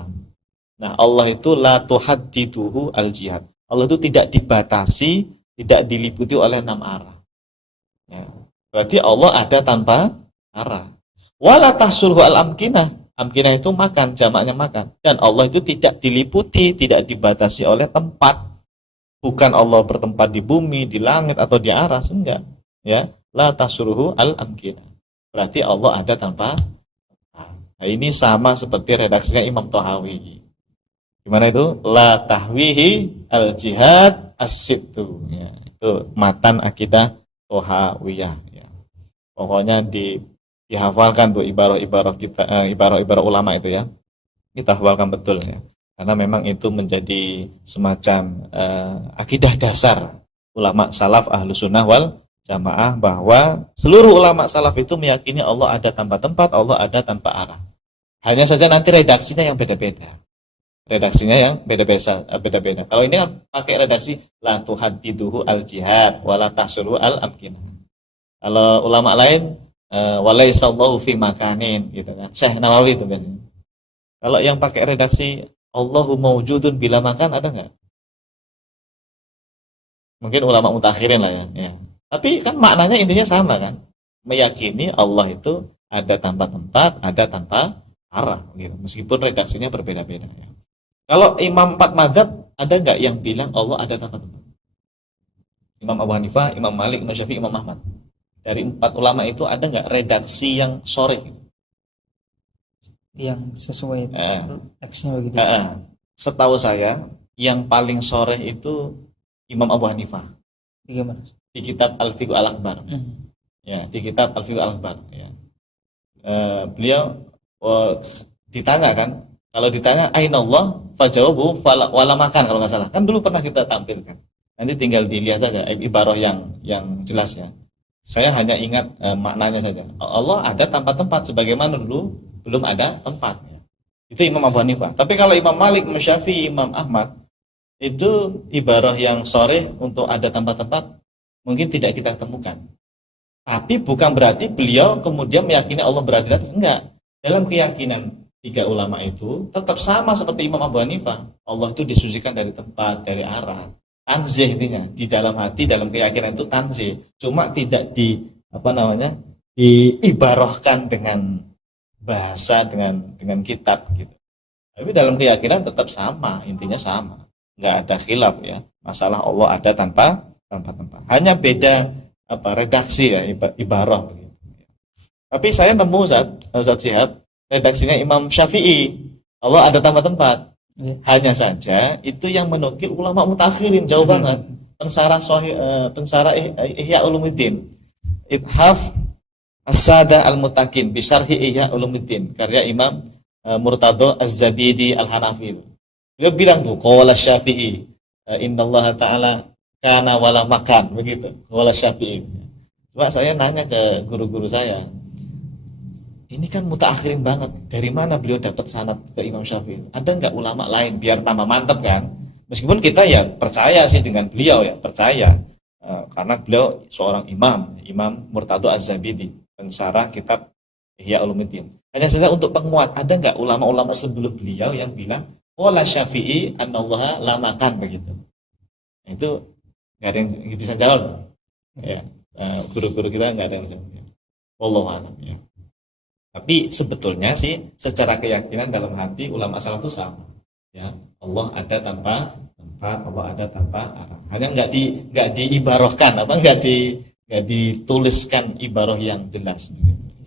Nah Allah itu la tuhaddiduhu al-jihad. Allah itu tidak dibatasi, tidak diliputi oleh 6 arah. Ya. Berarti Allah ada tanpa arah. Wala tahsulhu al-amkinah. Amkinah itu makan, jamaknya makan. Dan Allah itu tidak diliputi, tidak dibatasi oleh tempat. Bukan Allah bertempat di bumi, di langit, atau di aras. Enggak. Ya, la tahsulhu al-amkinah. Berarti Allah ada tanpa. Nah, ini sama seperti redaksinya Imam Thahawi. Gimana itu? La tahwihi al-jihad as-sittu. Ya, itu matan akidah Thahawiyah. Ya. Pokoknya dihafalkan tuh ibarah-ibarah kita, ibarah-ibarah ulama itu ya, kita hafalkan betul ya, karena memang itu menjadi semacam akidah dasar ulama salaf ahlu sunnah wal jamaah, bahwa seluruh ulama salaf itu meyakini Allah ada tanpa tempat, Allah ada tanpa arah. Hanya saja nanti redaksinya yang beda-beda, beda-beda. Kalau ini kan pakai redaksi la tuhaddiduhu al jihad wala tahsuru al amkinah. Kalau ulama lain walaisallahu fi makanin gitu kan. Syekh Nawawi itu biasanya. Kalau yang pakai redaksi Allahu mawjudun bila makan ada nggak? Mungkin ulama mutakhirin lah ya. Ya. Tapi kan maknanya intinya sama kan. Meyakini Allah itu ada tanpa tempat, ada tanpa arah gitu. Meskipun redaksinya berbeda-beda ya. Kalau Imam 4 mazhab ada nggak yang bilang Allah ada tanpa tempat? Imam Abu Hanifah, Imam Malik, Imam Syafi'i, Imam Ahmad. Dari 4 ulama itu ada nggak redaksi yang sharih? Yang sesuai teksnya begitu. Setahu saya yang paling sharih itu Imam Abu Hanifah. Bagaimana? Di kitab Al-Fiqh Al-Akbar. Ya, di kitab Al-Fiqh Al-Akbar ya. Beliau ditanya kan, kalau ditanya ainallah fajawabu wala makan kalau nggak salah. Kan dulu pernah kita tampilkan. Nanti tinggal dilihat saja ibarah yang jelas ya. Saya hanya ingat maknanya saja. Allah ada tanpa tempat, sebagaimana dulu belum ada tempatnya. Itu Imam Abu Hanifah. Tapi kalau Imam Malik, Imam Syafi'i, Imam Ahmad, itu ibarah yang sharih untuk ada tanpa tempat mungkin tidak kita temukan. Tapi bukan berarti beliau kemudian meyakini Allah berada di atas. Enggak. Dalam keyakinan 3 ulama itu tetap sama seperti Imam Abu Hanifah. Allah itu disucikan dari tempat, dari arah. Tanzih intinya, di dalam hati, dalam keyakinan itu tanzih, cuma tidak diibarahkan dengan bahasa, dengan kitab gitu. Tapi dalam keyakinan tetap sama, intinya sama, nggak ada khilaf ya, masalah Allah ada tanpa tempat, hanya beda redaksi ya, ibarah begitu. Tapi saya nemu Ustaz Syihab, redaksinya Imam Syafi'i, Allah ada tanpa tempat. Hanya saja itu yang menukil ulama mutakhirin jauh banget. Pensara Ihya Ulumuddin, Ithaf As-Sadah Al-Mutakin bi Syarhi Ihya Ulumuddin, karya Imam Murtadho Az-Zabidi Al-Hanafi. Dia bilang tuh qala Syafi'i innallaha ta'ala kana wala makan, begitu. Qala Syafi'i. Coba saya nanya ke guru-guru saya, ini kan mutakhirin banget. Dari mana beliau dapat sanad ke Imam Syafi'i? Ada nggak ulama lain biar tambah mantap kan? Meskipun kita ya percaya sih dengan beliau ya, percaya. Karena beliau seorang Imam Murtadho Az-Zabidi, pensarah kitab Ihya Ulumuddin. Hanya saja untuk penguat, ada nggak ulama-ulama sebelum beliau yang bilang, qala Syafi'i annallaha la makan, begitu. Nah, itu nggak ada yang bisa jawab. Ya, guru-guru kita nggak ada yang bisa jawab. Wallahu a'lam ya. Tapi sebetulnya sih secara keyakinan dalam hati ulama salaf itu sama. Ya, Allah ada tanpa tempat, Allah ada tanpa arah. Hanya nggak diibarahkan, nggak dituliskan ibarah yang jelas.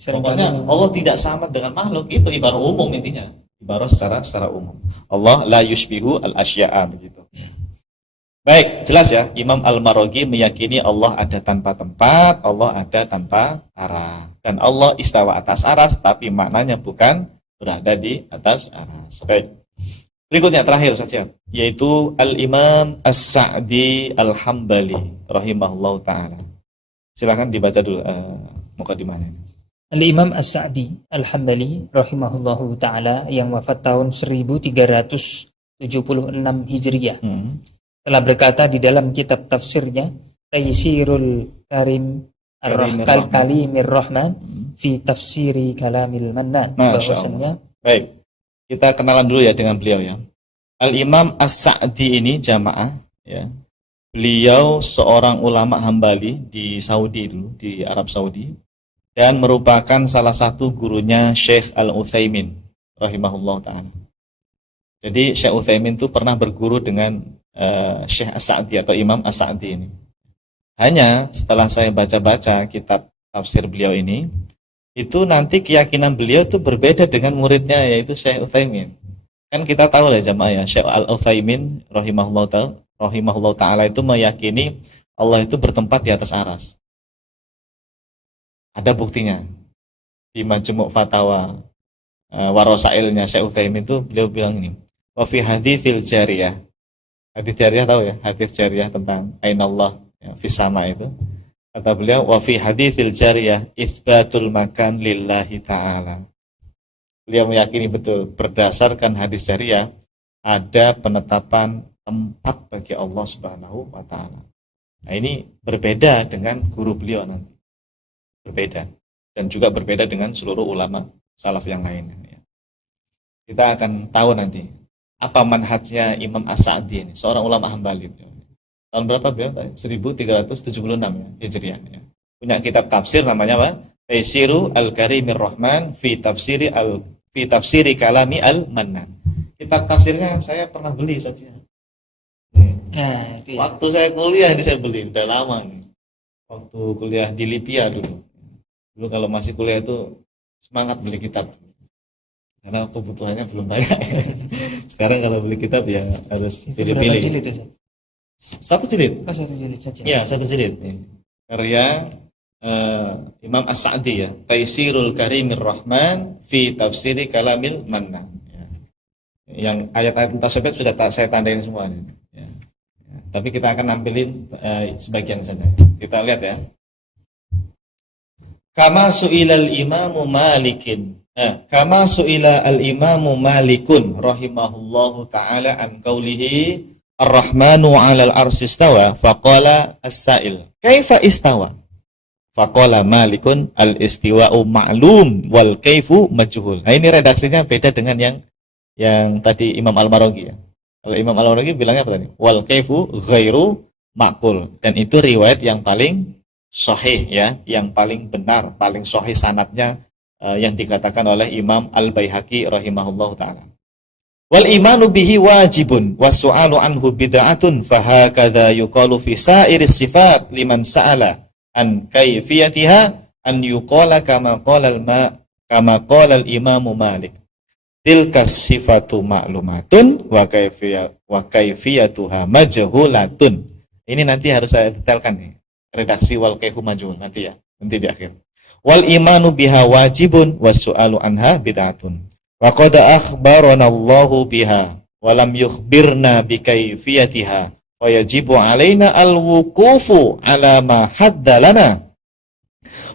Pokoknya Allah tidak sama dengan makhluk, itu ibarah umum intinya. ibarah secara umum. Allah la yushbihu al-asya'a begitu. Baik, jelas ya. Imam Al-Maraghi meyakini Allah ada tanpa tempat, Allah ada tanpa arah. Dan Allah istawa atas aras, tapi maknanya bukan berada di atas aras. Baik. Berikutnya terakhir saja, yaitu Al-Imam As-Sa'di Al-Hambali rahimahullahu ta'ala. Silakan dibaca dulu mukadimahnya. Al-Imam As-Sa'di Al-Hambali rahimahullahu ta'ala yang wafat tahun 1376 Hijriah telah berkata di dalam kitab tafsirnya Taysirul Kalimir Rahman fi tafsiri kalamil Mannan, bahwasannya baik, kita kenalan dulu ya dengan beliau ya. Al-Imam As-Sa'di ini jamaah ya. Beliau seorang ulama Hambali di Saudi dulu, di Arab Saudi, dan merupakan salah satu gurunya Syekh Al-Utsaimin rahimahullah ta'ala. Jadi Syekh Utsaimin itu pernah berguru dengan Syekh As-Sa'di atau Imam As-Sa'di ini. Hanya setelah saya baca-baca kitab tafsir beliau ini, itu nanti keyakinan beliau itu berbeda dengan muridnya, yaitu Syekh Utsaimin. Kan kita tahu lah jamaah ya, Syekh Al-Utsaimin rahimahullah ta'ala itu meyakini Allah itu bertempat di atas aras. Ada buktinya. Di Majmu' Fatawa Warosailnya Syekh Utsaimin itu beliau bilang ini, wa fi haditsil jariyah. Hadits jariyah tahu ya, hadits jariyah tentang ainallah ya, fis sama itu. Kata beliau, wa fi haditsil jariyah itsbatul makan lillahi ta'ala. Beliau meyakini betul berdasarkan hadis jariyah ada penetapan tempat bagi Allah Subhanahu wa ta'ala. Nah, ini berbeda dengan guru beliau nanti. Berbeda. Dan juga berbeda dengan seluruh ulama salaf yang lainnya. Kita akan tahu nanti apa manhajnya Imam As-Sa'di ini, seorang ulama Hambali. Tahun berapa beliau? 1376 ya, Hijriah ya. Punya kitab tafsir namanya apa? Taysiru Al-Karimir Rahman fi tafsiri kalami al-Mannan. Kitab tafsirnya saya pernah beli saja. Nah, itu ya. Waktu saya kuliah ini saya beli, udah lama nih. Waktu kuliah di Libya dulu. Dulu kalau masih kuliah itu semangat beli kitab. Karena kebutuhannya belum banyak. Sekarang kalau beli kitab ya harus pilih-pilih. Berapa jilid itu? Satu jilid. Oh, satu jilid saja. Ya, satu jilid. Karya Imam As-Sa'di ya, Taysirul Karimir Rahman fi tafsiri kalamil Mannan. Ya. Yang ayat-ayat tersebut sudah saya tandain semua nih. Ya. Ya. Tapi kita akan nampilin sebagian saja. Kita lihat ya. Kama su'ilal imamu Malikin. Kama su'ila al-imamu Malikun rahimahullahu ta'ala an qawlihi ar-Rahmanu 'alal arsy istawa faqala as-sa'il kaifa istawa faqala Malikun al-istiwa'u ma'lum wal kaifu majhul. Nah, ini redaksinya beda dengan yang tadi Imam Al-Maraghi ya. Kalau Imam Al-Maraghi bilangnya apa tadi? Wal kaifu ghairu ma'qul, dan itu riwayat yang paling sahih ya, yang paling benar, paling sahih sanadnya yang dikatakan oleh Imam Al-Baihaqi rahimahullahu ta'ala. Wal imanu bihi wajibun was-su'alu anhu bid'atun fahakadha yuqalu fi sa'iris sifat liman sa'ala an kayfiyatiha an yuqala kama qala al-Imam Malik. Tilkas sifatu ma'lumatun wa kayfiyatuha majhulatun. Ini nanti harus saya detailkan nih. Redaksi wal kayfu majhul nanti ya, nanti di akhir. Wal imanu biha wajibun was-su'alu anha bid'atun. Wa qad akhbarana Allahu biha wa lam yukhbirna bi kayfiyatiha wa yajibu alaina al-wuqufu ala ma hadda lana.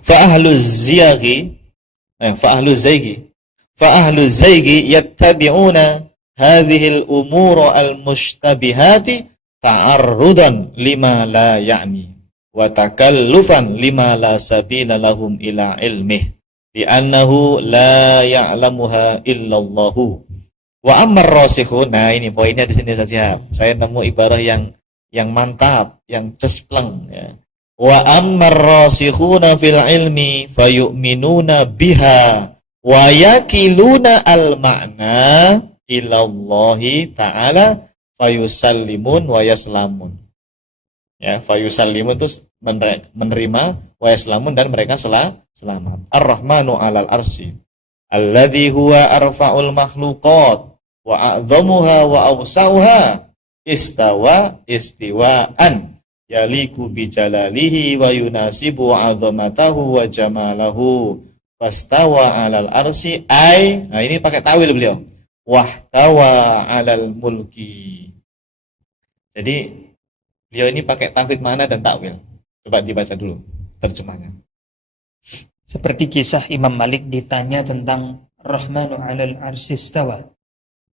Fa ahluz zaygi yattabi'una hadhihi al-umura al-mushtabihati ta'arrudan lima la ya'ni wa takallufan lima la sabila lahum ila ilmih li'annahu la ya'lamuha illallahu wa ammar rasikhun. Nah, ini poinnya di sini saja. Saya nemu ibarah yang mantap, yang cespleng ya. Wa ammar rasikhuna fil ilmi fayu'minuna biha wa yakiluna al ma'na ilallahi ta'ala fayusallimun wa yaslamun. Ya, fayusallimun itu menerima wa yaslamun dan mereka selamat. Ar-Rahmanu 'alal arsy. alladzi huwa arfa'ul makhluqat wa a'dhamuha wa awsa'uha istawa istiwa'an yaliku bi jalalihi wa yunasibu 'azamatahu wa jamalahu fastawa 'alal arsy ay. Nah, ini pakai tawil beliau, wahtawa 'alal mulki. Jadi beliau ini pakai tafsir makna dan takwil. Coba dibaca dulu terjemahnya. Seperti kisah Imam Malik ditanya tentang Rahmanu 'alal arsy istawa.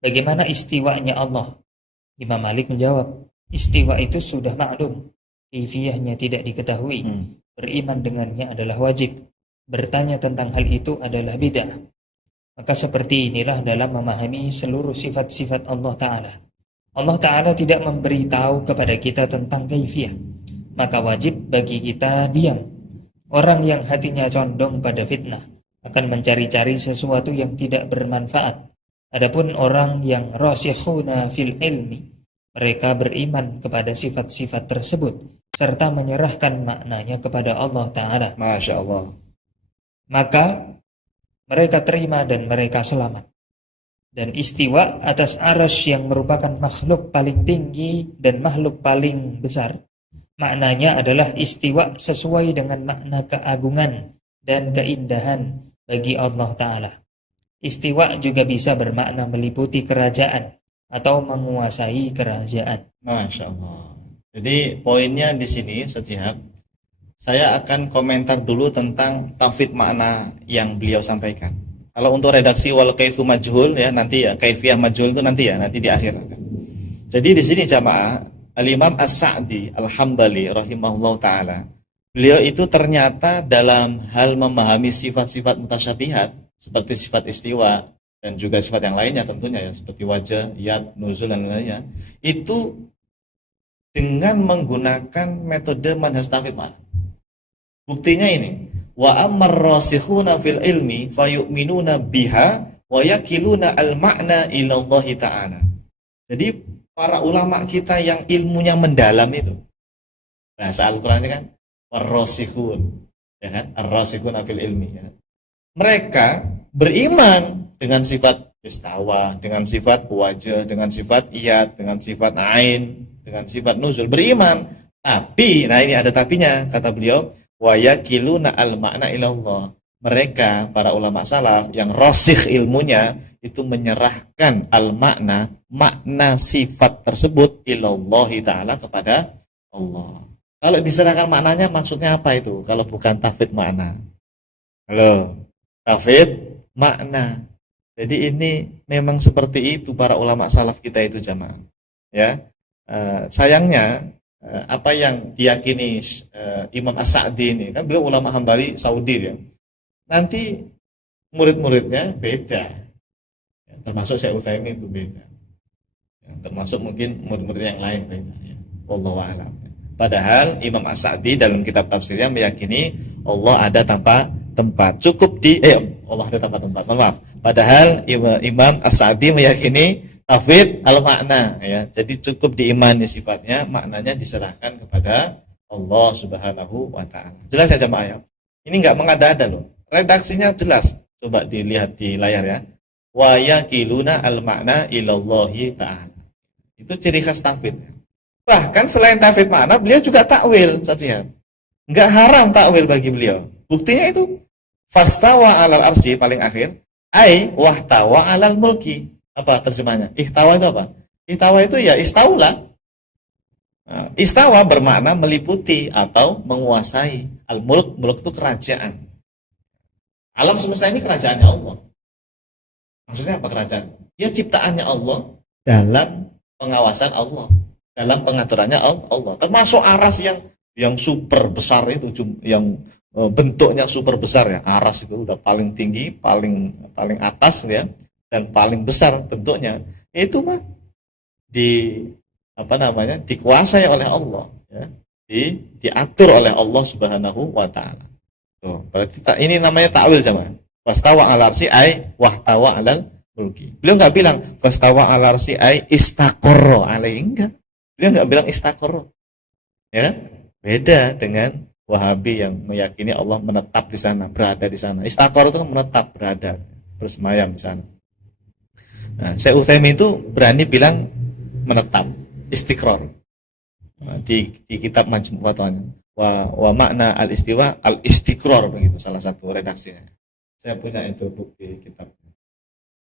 Bagaimana istiwanya Allah? Imam Malik menjawab, istiwa itu sudah maklum, kaifiyahnya tidak diketahui. Beriman dengannya adalah wajib. Bertanya tentang hal itu adalah bid'ah. Maka seperti inilah dalam memahami seluruh sifat-sifat Allah Ta'ala. Allah Ta'ala tidak memberitahu kepada kita tentang kaifiyah, maka wajib bagi kita diam. Orang yang hatinya condong pada fitnah akan mencari-cari sesuatu yang tidak bermanfaat. Adapun orang yang rasikhuna fil ilmi, mereka beriman kepada sifat-sifat tersebut serta menyerahkan maknanya kepada Allah Ta'ala. Masya Allah. Maka mereka terima dan mereka selamat. Dan istiwa atas arasy yang merupakan makhluk paling tinggi dan makhluk paling besar, maknanya adalah istiwa sesuai dengan makna keagungan dan keindahan bagi Allah Ta'ala. Istiwa juga bisa bermakna meliputi kerajaan atau menguasai kerajaan. Masya Allah. Jadi poinnya di sini Ustaz, saya akan komentar dulu tentang tauhid makna yang beliau sampaikan. Kalau untuk redaksi wal kaifu majhul ya nanti ya, kaifiyah majhul itu nanti ya, nanti di akhir. Jadi di sini jamaah, Al-Imam As-Sa'di Al-Hambali rahimahullah taala, beliau itu ternyata dalam hal memahami sifat-sifat mutasyabihat seperti sifat istiwa dan juga sifat yang lainnya tentunya ya, seperti wajah, yad, nuzul dan lainnya, itu dengan menggunakan metode manhaj tauhid makna. Buktinya ini, wa ammar rasikhuna fil ilmi fayu'minuna biha wa yakiluna al makna ila Allah ta'ala. Jadi para ulama kita yang ilmunya mendalam itu, bahasa Al-Qur'an kan ar-rasikhun, ya kan, ar-rasikhuna fil ilmi ya. Mereka beriman dengan sifat istawa, dengan sifat wajah, dengan sifat iyad, dengan sifat ain, dengan sifat nuzul, beriman. Tapi, nah ini ada tapinya, kata beliau, wa yakiluna al makna ilallah. Mereka para ulama salaf yang rasikh ilmunya itu menyerahkan al makna, makna sifat tersebut ilallahi ta'ala kepada Allah. Kalau diserahkan maknanya maksudnya apa itu? Kalau bukan tafwid makna. Halo, tafwid makna. Jadi ini memang seperti itu para ulama salaf kita itu jamaah. Ya, sayangnya apa yang diyakini Imam As-Sa'di ini, kan beliau ulama Hambali Saudi ya. Nanti murid-muridnya beda. Ya, termasuk Syekh Utsaimin itu beda. Ya, termasuk mungkin murid-murid yang lain beda ya. Wallahu a'lam. Padahal Imam As-Sa'di dalam kitab tafsirnya meyakini Allah ada tanpa tempat. Cukup di Allah ada tanpa tempat. Maaf. Padahal Imam As-Sa'di meyakini tafwid al-makna ya. Jadi cukup diimani sifatnya, maknanya diserahkan kepada Allah Subhanahu wa taala. Jelas ya jemaah ya? Ini enggak mengada-ada loh. Redaksinya jelas. Coba dilihat di layar ya. Wa yakiluna al-makna ilallahi ta'ala. Itu ciri khas tafwid. Bahkan selain tafwid makna, beliau juga takwil saja. Enggak haram takwil bagi beliau. Buktinya itu fastawa 'alal arsy paling akhir, ai wahtawa 'alal mulki. Apa terjemahnya? Ihtawa itu apa? Ihtawa itu ya istaula. Nah, istawa bermakna meliputi atau menguasai. Al-mulk, mulk itu kerajaan. Alam semesta ini kerajaannya Allah. Maksudnya apa kerajaan? Ya ciptaannya Allah dalam pengawasan Allah, dalam pengaturannya Allah. Termasuk aras yang super besar itu, yang bentuknya super besar ya. Aras itu udah paling tinggi, paling atas ya. Dan paling besar bentuknya itu mah dikuasai oleh Allah ya, diatur oleh Allah Subhanahu wa taala. Tuh, berarti ini namanya takwil jemaah. Fastawa 'alal arsy ai wahtawa 'alal mulki. Beliau enggak bilang fastawa 'alal arsy ai istaqarra alaihi, enggak. Beliau enggak bilang istaqarra. Ya, beda dengan Wahabi yang meyakini Allah menetap di sana, berada di sana. Istaqarra itu menetap, berada. bersemayam di sana. Nah, Syekh Utsaimin itu berani bilang menetap, istiqrar. Nah, di kitab Majmu' Fatwanya. Wa makna al-istiwa al-istiqrar, begitu salah satu redaksinya. Saya punya itu bukti kitab.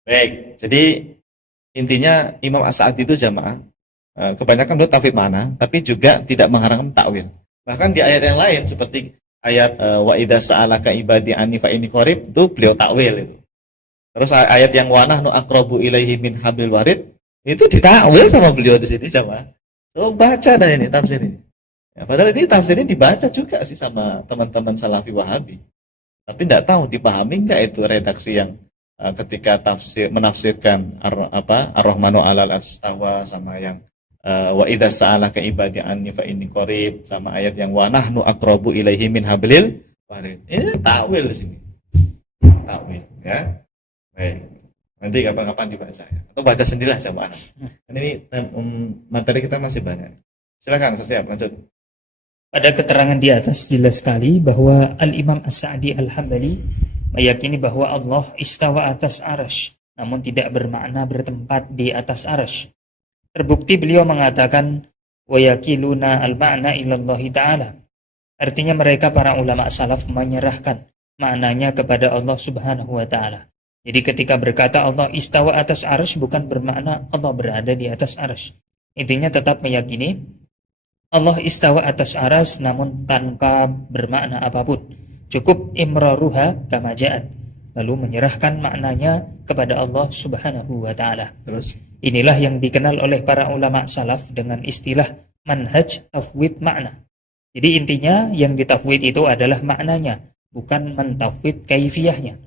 Baik, jadi intinya Imam As-Sa'di itu jamaah kebanyakan beliau tafsir makna, tapi juga tidak mengharamkan takwil. Bahkan di ayat yang lain seperti ayat wa idza sa'alaka ibadi anni fa inni qarib, itu beliau takwil itu. Terus ayat yang wa nahnu aqrabu ilaihi min hablil warid, itu ditakwil sama beliau di sini jamaah. So baca dah ini tafsir ini. Ya, padahal ini tafsirnya dibaca juga sih sama teman-teman Salafi Wahabi. Tapi tidak tahu dipahami enggak itu redaksi yang ketika menafsirkan Ar-Rahmanu 'alal 'arsy istawa, sama yang wa idza sa'alaka ibadi anni fa inni qarib, sama ayat yang wa nahnu aqrabu ilaihi min hablil warid. Ini takwil di sini. Takwil, ya. Baik. Nanti kapan-kapan dibaca ya. Atau baca sendirilah jamaah. Ini materi kita masih banyak. Silakan, siap lanjut. Pada keterangan di atas jelas sekali bahwa Al-Imam As-Sa'di Al-Hambali meyakini bahwa Allah istawa atas arasy, namun tidak bermakna bertempat di atas arasy. Terbukti beliau mengatakan wa yakiluna al-ma'na ilallahi ta'ala. Artinya mereka para ulama salaf menyerahkan maknanya kepada Allah Subhanahu wa taala. Jadi ketika berkata Allah istawa atas arasy bukan bermakna Allah berada di atas arasy. Intinya tetap meyakini Allah istawa atas arasy namun tanpa bermakna apapun. Cukup imraruha kama ja'at, lalu menyerahkan maknanya kepada Allah Subhanahu wa taala. Terus inilah yang dikenal oleh para ulama salaf dengan istilah manhaj tafwid makna. Jadi intinya yang ditafwid itu adalah maknanya, bukan mentafwid kaifiyahnya.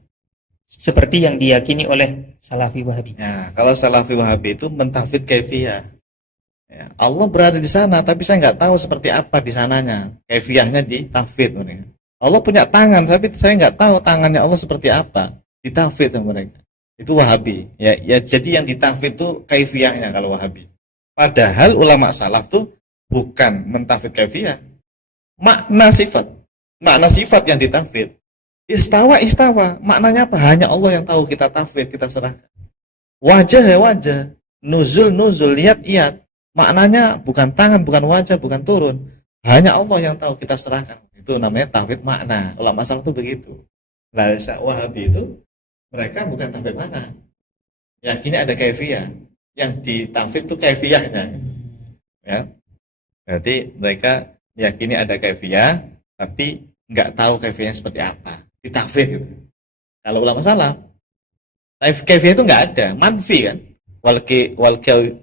Seperti yang diyakini oleh Salafi Wahabi. ya, kalau Salafi Wahabi itu mentafwid kaifiyah. Ya, Allah berada di sana, tapi saya nggak tahu seperti apa di sananya. Kaifiyahnya di tafwid mereka. Allah punya tangan, tapi saya nggak tahu tangannya Allah seperti apa. Ditafwid sama mereka. Itu Wahabi. Ya, jadi yang ditafwid itu kaifiyahnya kalau Wahabi. Padahal ulama salaf tuh bukan mentafwid kaifiyah. Makna sifat yang ditafwid. Istawa, maknanya apa? Hanya Allah yang tahu, kita tafwid, kita serahkan. Wajah ya wajah, nuzul, lihat, maknanya bukan tangan, bukan wajah, bukan turun. Hanya Allah yang tahu, kita serahkan. Itu namanya tafwid makna. Ulama salaf itu begitu. Nah, Wahabi itu mereka bukan tafwid makna. Yakini ada kaifiyah. Yang ditafwid itu kaifiyahnya. Ya. Berarti mereka yakini ada kaifiyah, tapi nggak tahu kaifiyahnya seperti apa. Ditafwid gitu. Kalau ulama salaf, kaifiyah itu nggak ada, manfi kan.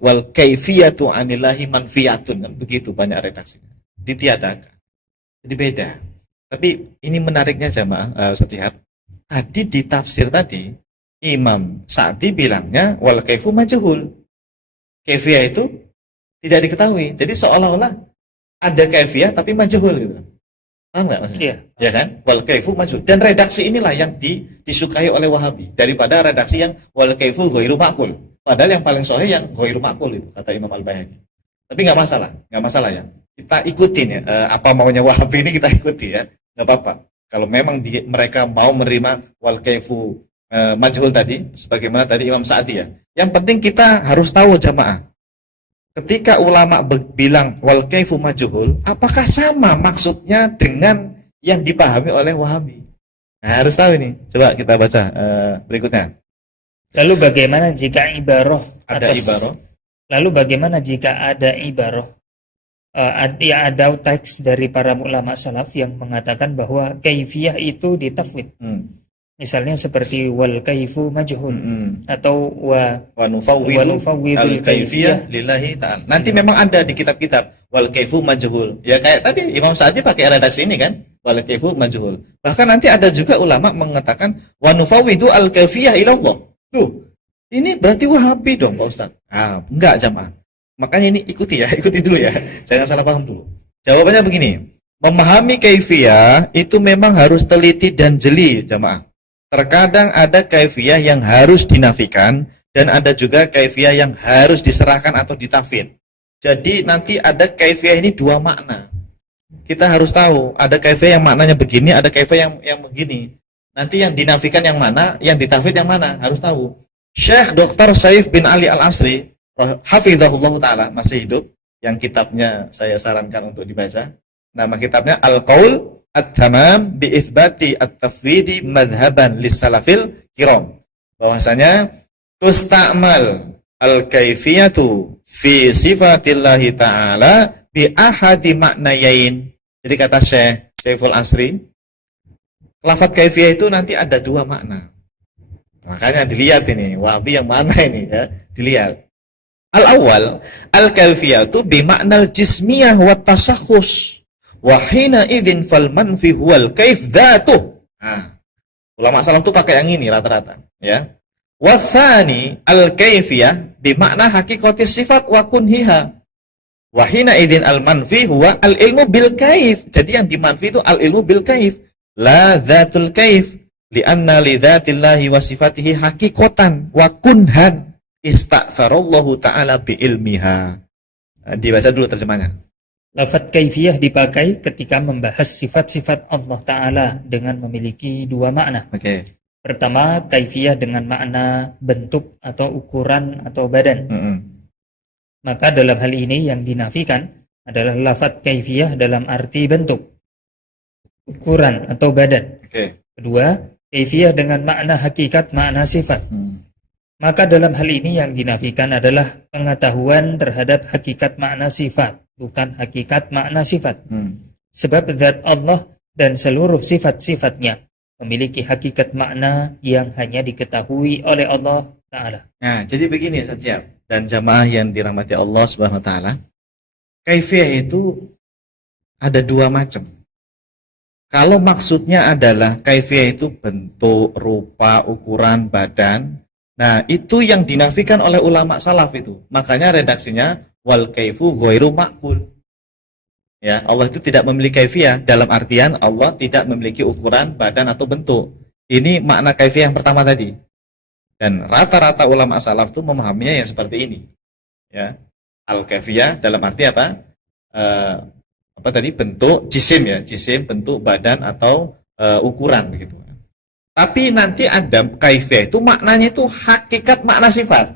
Wal kaifiyatu anillahi manfiyatun kan, begitu banyak redaksinya. Ditiadakan. Jadi beda. Tapi ini menariknya jamaah Ustaz. Tadi di tafsir tadi Imam Sa'di bilangnya wal kaifu majhul. Kaifiyah itu tidak diketahui. Jadi seolah-olah ada kaifiyah tapi majhul gitu. Paham enggak maksudnya? Iya. Ya kan? Wal kaifu majhul. Dan redaksi inilah yang disukai oleh Wahabi daripada redaksi yang wal kaifu ghairu ma'qul. Padahal yang paling sahih yang ghairu ma'qul itu kata Imam Al-Baihaqi. Tapi enggak masalah ya. Kita ikutin ya, apa maunya Wahabi ini kita ikuti ya, nggak apa-apa. Kalau memang mereka mau menerima wal kaifu majhul tadi, sebagaimana tadi Imam Sa'di ya. Yang penting kita harus tahu jamaah. Ketika ulama bilang wal kaifu majhul, apakah sama maksudnya dengan yang dipahami oleh Wahabi? Nah, harus tahu ini. Coba kita baca berikutnya. Lalu bagaimana jika ibarah Ada ibarah? Lalu bagaimana jika ada ibarah? Ada teks dari para ulama salaf yang mengatakan bahwa kaifiyah itu ditafwid. Misalnya seperti wal kaifu majhul atau wa nufawwidul kaifiyah lillahi ta'ala. Nanti memang ada di kitab-kitab wal kaifu majhul. Ya kayak tadi Imam Sa'di pakai redaksi ini kan, wal kaifu majhul. Bahkan nanti ada juga ulama mengatakan wa nufawwidu al kaifiyah ila Allah. Tuh, ini berarti Wahabi dong Pak Ustaz. Enggak jamaah. Makanya ini ikuti dulu ya. Jangan salah paham dulu. Jawabannya begini. Memahami kaifiyah itu memang harus teliti dan jeli, jamaah. Terkadang ada kaifiyah yang harus dinafikan dan ada juga kaifiyah yang harus diserahkan atau ditafwid. Jadi nanti ada kaifiyah ini dua makna. Kita harus tahu, ada kaifiyah yang maknanya begini, ada kaifiyah yang begini. Nanti yang dinafikan yang mana, yang ditafid yang mana, harus tahu. Syekh Dr. Saif bin Ali Al-Asri, hafizahullah ta'ala, masih hidup, yang kitabnya saya sarankan untuk dibaca. Nama kitabnya Al-Qaul At-Tamam bi Itsbati At-Tafwidi Madhaban Lis-Salafil Kiram. Bahwasanya tusta'mal al-kaifiyatu fi sifatillahi ta'ala bi ahadi maknayain. Jadi kata Syekh Saiful Asri, lafadz kaifiyah itu nanti ada dua makna. Makanya dilihat ini, Wahabi yang mana ini ya, dilihat. Al-awwal, al-kaifiyatu bi makna al-jismiyah wa tasakhus. Wa hina idzin fal manfi huwal kaif dzatuh. Nah, ulama salaf itu pakai yang ini rata-rata, ya. Wa tsani al-kaifiyah bi makna haqiqatis sifat wa kunhiha. Wa hina idzin al-manfi huwa al-ilmu bil kaif. Jadi yang dimanfi itu al-ilmu bil kaif. La dzatul kaif li'anna li dzatillahi wa sifatihi haqiqatan wa kunhan istaghfarallahu ta'ala bi ilmiha. Dibaca dulu terjemahnya. Lafadz kaifiyah dipakai ketika membahas sifat-sifat Allah Ta'ala dengan memiliki dua makna. Oke. Pertama, kaifiyah dengan makna bentuk atau ukuran atau badan. Maka dalam hal ini yang dinafikan adalah lafadz kaifiyah dalam arti bentuk, ukuran atau badan. Kedua, kaifiyah dengan makna hakikat, makna sifat. Maka dalam hal ini yang dinafikan adalah pengetahuan terhadap hakikat makna sifat, bukan hakikat makna sifat. Sebab zat Allah dan seluruh sifat-sifatnya memiliki hakikat makna yang hanya diketahui oleh Allah Ta'ala. Nah, jadi begini Satya dan jamaah yang dirahmati Allah Subhanahu Wa Ta'ala, kaifiyah itu ada dua macam. Kalau maksudnya adalah kaifiyah itu bentuk, rupa, ukuran, badan, nah itu yang dinafikan oleh ulama salaf itu. Makanya redaksinya wal kaifu ghairu maqbul. Ya, Allah itu tidak memiliki kaifiyah dalam artian Allah tidak memiliki ukuran, badan atau bentuk. Ini makna kaifiyah yang pertama tadi. Dan rata-rata ulama salaf itu memahaminya yang seperti ini. Ya. Al-kaifiyah dalam arti apa? Apa tadi, bentuk, jisim ya, jisim, bentuk, badan atau ukuran begitu. Tapi nanti ada kaifiyah itu maknanya itu hakikat makna sifat.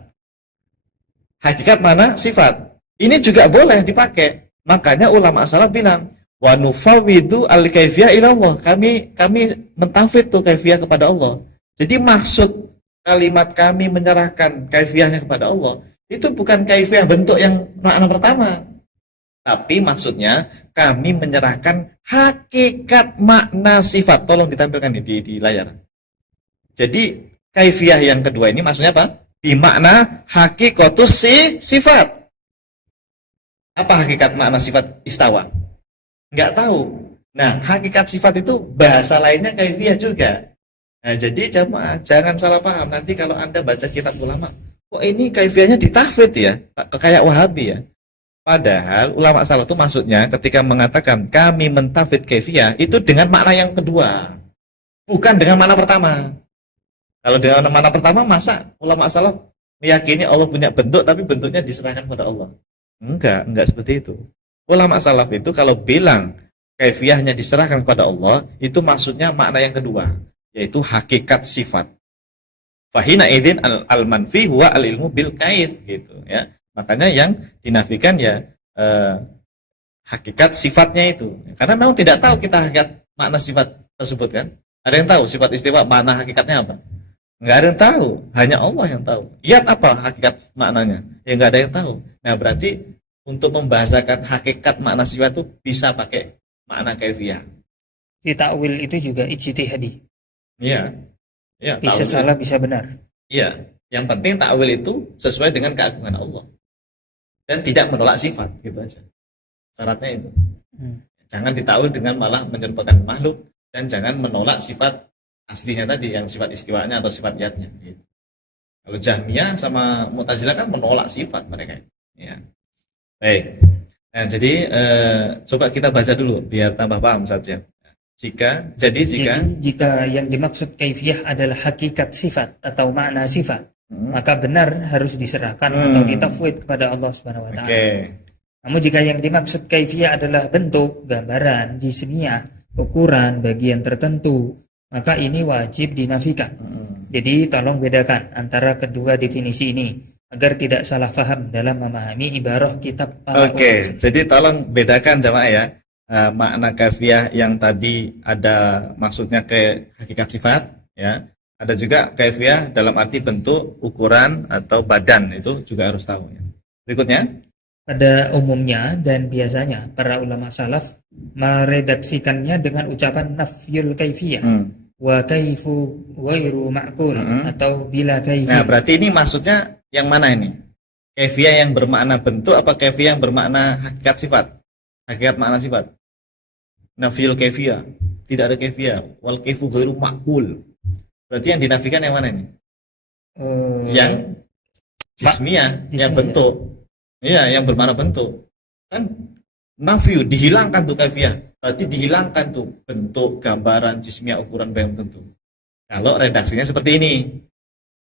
Hakikat makna sifat. Ini juga boleh dipakai. Makanya ulama salaf bilang, wa nufawwidu al-kaifiyah ila Allah. Kami mentafwid tuh kaifiyah kepada Allah. Jadi maksud kalimat kami menyerahkan kaifiyahnya kepada Allah itu bukan kaifiyah bentuk yang makna pertama. Tapi maksudnya kami menyerahkan hakikat makna sifat. Tolong ditampilkan di layar. Jadi kaifiyah yang kedua ini maksudnya apa? Bimakna hakikatus sifat. Apa hakikat makna sifat istawa? Enggak tahu. Nah, hakikat sifat itu bahasa lainnya kaifiyah juga. Nah, jadi jangan salah paham. Nanti kalau Anda baca kitab ulama, kok ini kaifiyahnya ditafwid ya? Kayak Wahabi ya? Padahal ulama salaf itu maksudnya ketika mengatakan kami mentafwid kaifiyah itu dengan makna yang kedua, bukan dengan makna pertama. Kalau dengan makna pertama, masa ulama salaf meyakini Allah punya bentuk tapi bentuknya diserahkan kepada Allah? Enggak seperti itu. Ulama salaf itu kalau bilang kaifiyahnya diserahkan kepada Allah, itu maksudnya makna yang kedua, yaitu hakikat sifat. Fahina idin al-manfi huwa al-ilmu bil kaif gitu ya. Makanya yang dinafikan ya hakikat sifatnya itu. Karena memang tidak tahu kita hakikat makna sifat tersebut kan. Ada yang tahu sifat istiwa makna hakikatnya apa? Enggak ada yang tahu, hanya Allah yang tahu. Lihat apa hakikat maknanya? Ya enggak ada yang tahu. Nah, berarti untuk membahasakan hakikat makna sifat itu bisa pakai makna kaifiyah. Si takwil itu juga ijtihadi. Iya. Ya, bisa ta'wil salah, bisa benar. Iya, yang penting takwil itu sesuai dengan keagungan Allah. Dan tidak menolak sifat, gitu aja. Syaratnya itu. Jangan ditakwil dengan malah menyerupakan makhluk dan jangan menolak sifat aslinya tadi, yang sifat istiwanya atau sifat yatnya gitu. Kalau Jahmiyah sama Mu'tazilah kan menolak sifat mereka. Ya. Baik. Nah, jadi coba kita baca dulu biar tambah paham saja. Jika yang dimaksud kaifiyah adalah hakikat sifat atau makna sifat, maka benar harus diserahkan atau ditafwid kepada Allah Subhanahu wa taala. Namun jika yang dimaksud kaifiyah adalah bentuk, gambaran, jismiyah, ukuran, bagian tertentu, maka ini wajib dinafikan. Mm-mm. Jadi tolong bedakan antara kedua definisi ini agar tidak salah paham dalam memahami ibarah kitab para ulama. Oke, jadi tolong bedakan jamaah ya. Makna kaifiyah yang tadi ada maksudnya ke hakikat sifat ya. Ada juga kaifiyah dalam arti bentuk, ukuran atau badan, itu juga harus tahu ya. Berikutnya. Pada umumnya dan biasanya para ulama salaf meredaksikannya dengan ucapan nafyul kaifiyah wa kaifu ghairu ma'qul atau bila Nah, kaifiyah. berarti ini maksudnya yang mana ini? Kaifiyah yang bermakna bentuk apa kaifiyah yang bermakna hakikat sifat? Hakikat makna sifat. Nafyul kaifiyah, tidak ada kaifiyah. Wal kaifu ghairu ma'qul. Berarti yang dinafikan yang mana ini? Yang jismiyah, yang bentuk. Iya, yang bermakna bentuk. Kan nafyu dihilangkan tuh kaifiyah. Berarti dihilangkan tuh bentuk, gambaran, jismiyah, ukuran, bayang tentu. Kalau redaksinya seperti ini.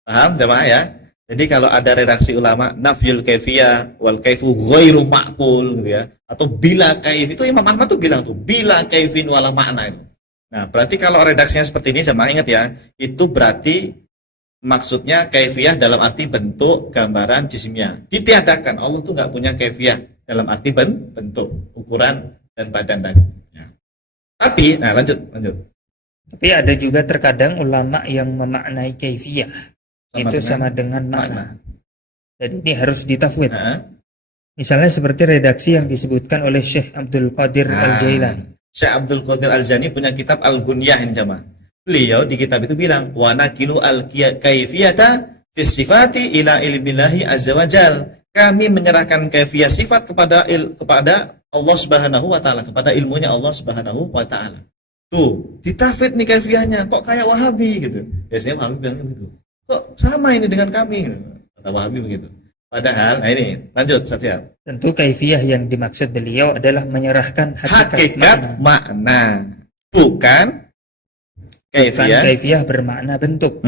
Paham jemaah ya? Jadi kalau ada redaksi ulama nafyul kaifiyah wal kaifu ghairu ma'qul gitu ya, atau bila kaif, itu Imam Ahmad tuh bilang tuh bila kaifin wala makna itu. Nah, berarti kalau redaksinya seperti ini, jemaah ingat ya, itu berarti maksudnya kaifiyah dalam arti bentuk, gambaran, jismiyah. Ditiadakan. Allah tuh nggak punya kaifiyah dalam arti bentuk, ukuran, dan badan tadi. Ya. Tapi, nah lanjut. Tapi ada juga terkadang ulama yang memaknai kaifiyah itu sama dengan makna. Jadi ini harus ditafwid. Misalnya seperti redaksi yang disebutkan oleh Syekh Abdul Qadir Al-Jailani. Syekh Abdul Qadir Al-Jailani punya kitab Al-Gunyah ini jamaah. Beliau di kitab itu bilang wa nakilu al-kaifiyata fis sifati ila ilmillahi azza wajal. Kami menyerahkan kaifiyah sifat kepada Allah Subhanahu wa taala, kepada ilmunya Allah Subhanahu wa taala. Tuh, ditafid nih kaifiyahnya, kok kayak Wahabi gitu. Biasanya Wahabi bilang gitu. Kok sama ini dengan kami? Kata Wahabi begitu. Padahal, nah ini, lanjut Satya. Tentu kaifiyah yang dimaksud beliau adalah menyerahkan hakikat makna. Bukan kaifiyah bermakna bentuk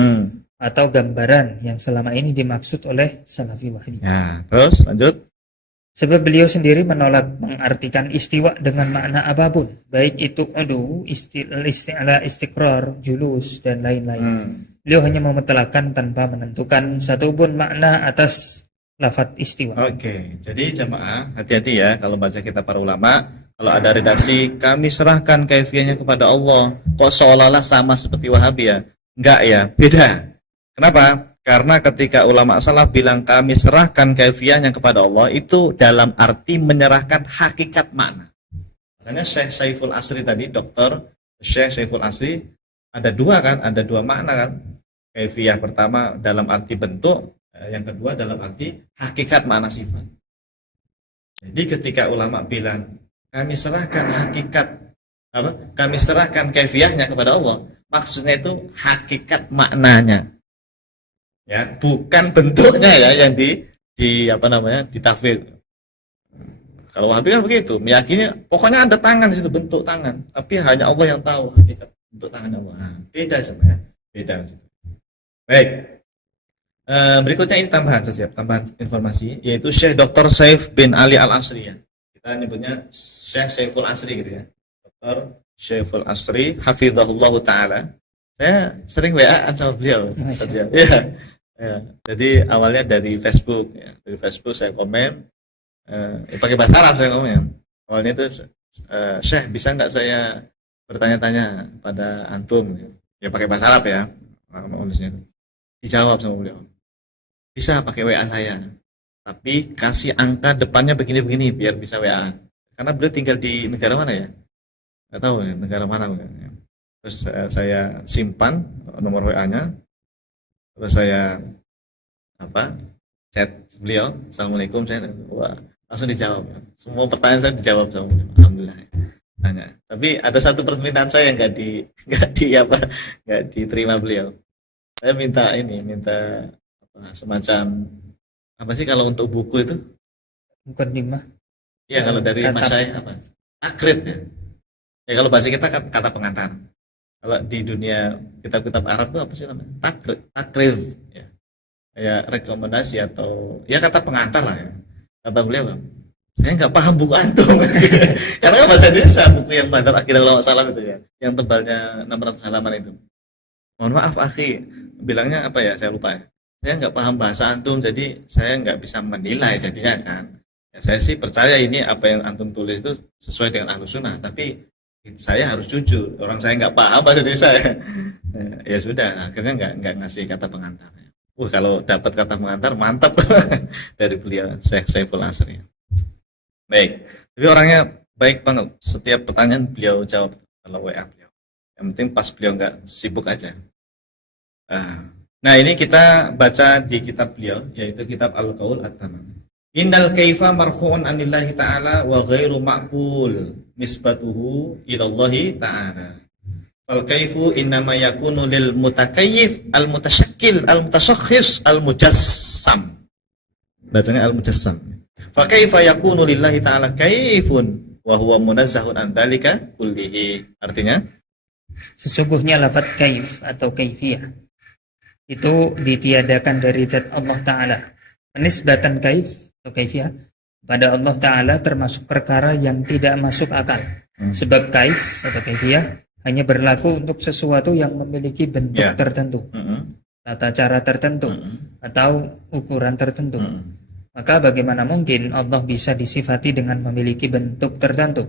atau gambaran yang selama ini dimaksud oleh Salafi Wahabi. Nah, terus lanjut. Sebab beliau sendiri menolak mengartikan istiwa dengan makna apapun, baik itu istilah istiqrar, julus, dan lain-lain. Beliau hanya memutlakkan tanpa menentukan satupun makna atas lafadz istiwa. Oke, jadi jamaah hati-hati ya kalau baca kitab para ulama. Kalau ada redaksi, kami serahkan kaifiyahnya kepada Allah. Kok seolah-olah sama seperti Wahabi ya? Enggak ya, beda. Kenapa? Karena ketika ulama salaf bilang kami serahkan kaifiyahnya kepada Allah, itu dalam arti menyerahkan hakikat makna. Makanya Syekh Saiful Asri tadi, Dr. Syekh Saiful Asri, ada dua makna kan. Kaifiyah pertama dalam arti bentuk, yang kedua dalam arti hakikat makna sifat. Jadi ketika ulama bilang kami serahkan kami serahkan kaifiyahnya kepada Allah, maksudnya itu hakikat maknanya. Ya, bukan bentuknya ya yang ditafsir. Kalau Wahabi kan begitu, meyakini pokoknya ada tangan di situ, bentuk tangan, tapi hanya Allah yang tahu hakikat bentuk tangan Allah. Nah, beda sama ya, beda. Baik. Berikutnya ini tambahan informasi, yaitu Syekh Dr. Saif bin Ali Al-Asri ya. Kita nyebutnya Syekh Saiful Asri gitu ya. Dr. Saiful Asri hafizahullah taala. Saya sering WA-an sama beliau saja. Ya. Jadi awalnya dari Facebook ya. Dari Facebook saya komen pakai bahasa Arab saya komen. Awalnya itu Syekh bisa nggak saya bertanya-tanya kepada antum ya pakai bahasa Arab ya. Nulisnya itu. Dijawab sama beliau. Bisa pakai WA saya. Tapi kasih angka depannya begini-begini biar bisa WA. Karena beliau tinggal di negara mana ya? Nggak tahu ya, negara mana. Terus saya simpan nomor WA-nya. Terus saya chat beliau, Assalamualaikum, langsung dijawab. Semua pertanyaan saya dijawab sama beliau. Alhamdulillah. Tanya. Tapi ada satu permintaan saya yang nggak diterima beliau. Saya minta semacam apa sih kalau untuk buku itu? Mukaddimah. Iya, kalau dari Mas saya takrid ya. Ya kalau bahasa kita kata pengantar. Kalau di dunia kitab-kitab Arab itu apa sih namanya? Takrid ya. Ya rekomendasi atau ya kata pengantar lah ya. Kata beliau, saya nggak paham buku antum. Karena kan bahasa Indonesia buku yang Madhab Akidah Ulama Salaf itu ya, yang tebalnya 600 halaman itu. Mohon maaf akhi, bilangnya apa ya, saya lupa ya. Saya nggak paham bahasa antum, jadi saya nggak bisa menilai jadinya kan. Ya, saya sih percaya ini apa yang antum tulis itu sesuai dengan Ahlus Sunnah, tapi saya harus jujur, orang saya nggak paham bahasa Indonesia ya. Ya sudah, akhirnya nggak ngasih kata pengantar. Kalau dapat kata pengantar mantap dari beliau Syekh Saiful Asri. Baik, tapi orangnya baik banget. Setiap pertanyaan beliau jawab kalau WA beliau. Yang penting pas beliau nggak sibuk aja. Nah ini kita baca di kitab beliau, yaitu kitab Al-Qaul At-Tamam. Innal kaifa marfu'un anillahi ta'ala wa ghairu ma'qul nisbatuhu ilallahi ta'ala. Fal kaifu innama yakunu lil mutakayyif al-mutasyakkil al-mutasyakhis al-mujassam. Bacanya al-mujassam. Fa kaifa yakunu lillahi ta'ala kaifun wa huwa munazzahun an dzalika kullihi. Artinya sesungguhnya lafaz kaif atau kaifiyah itu ditiadakan dari zat Allah Ta'ala. Penisbatan kaif atau kaifiyah pada Allah Ta'ala termasuk perkara yang tidak masuk akal. Sebab kaif atau kaifiyah hanya berlaku untuk sesuatu yang memiliki bentuk tertentu, tata cara tertentu, atau ukuran tertentu. Maka bagaimana mungkin Allah bisa disifati dengan memiliki bentuk tertentu,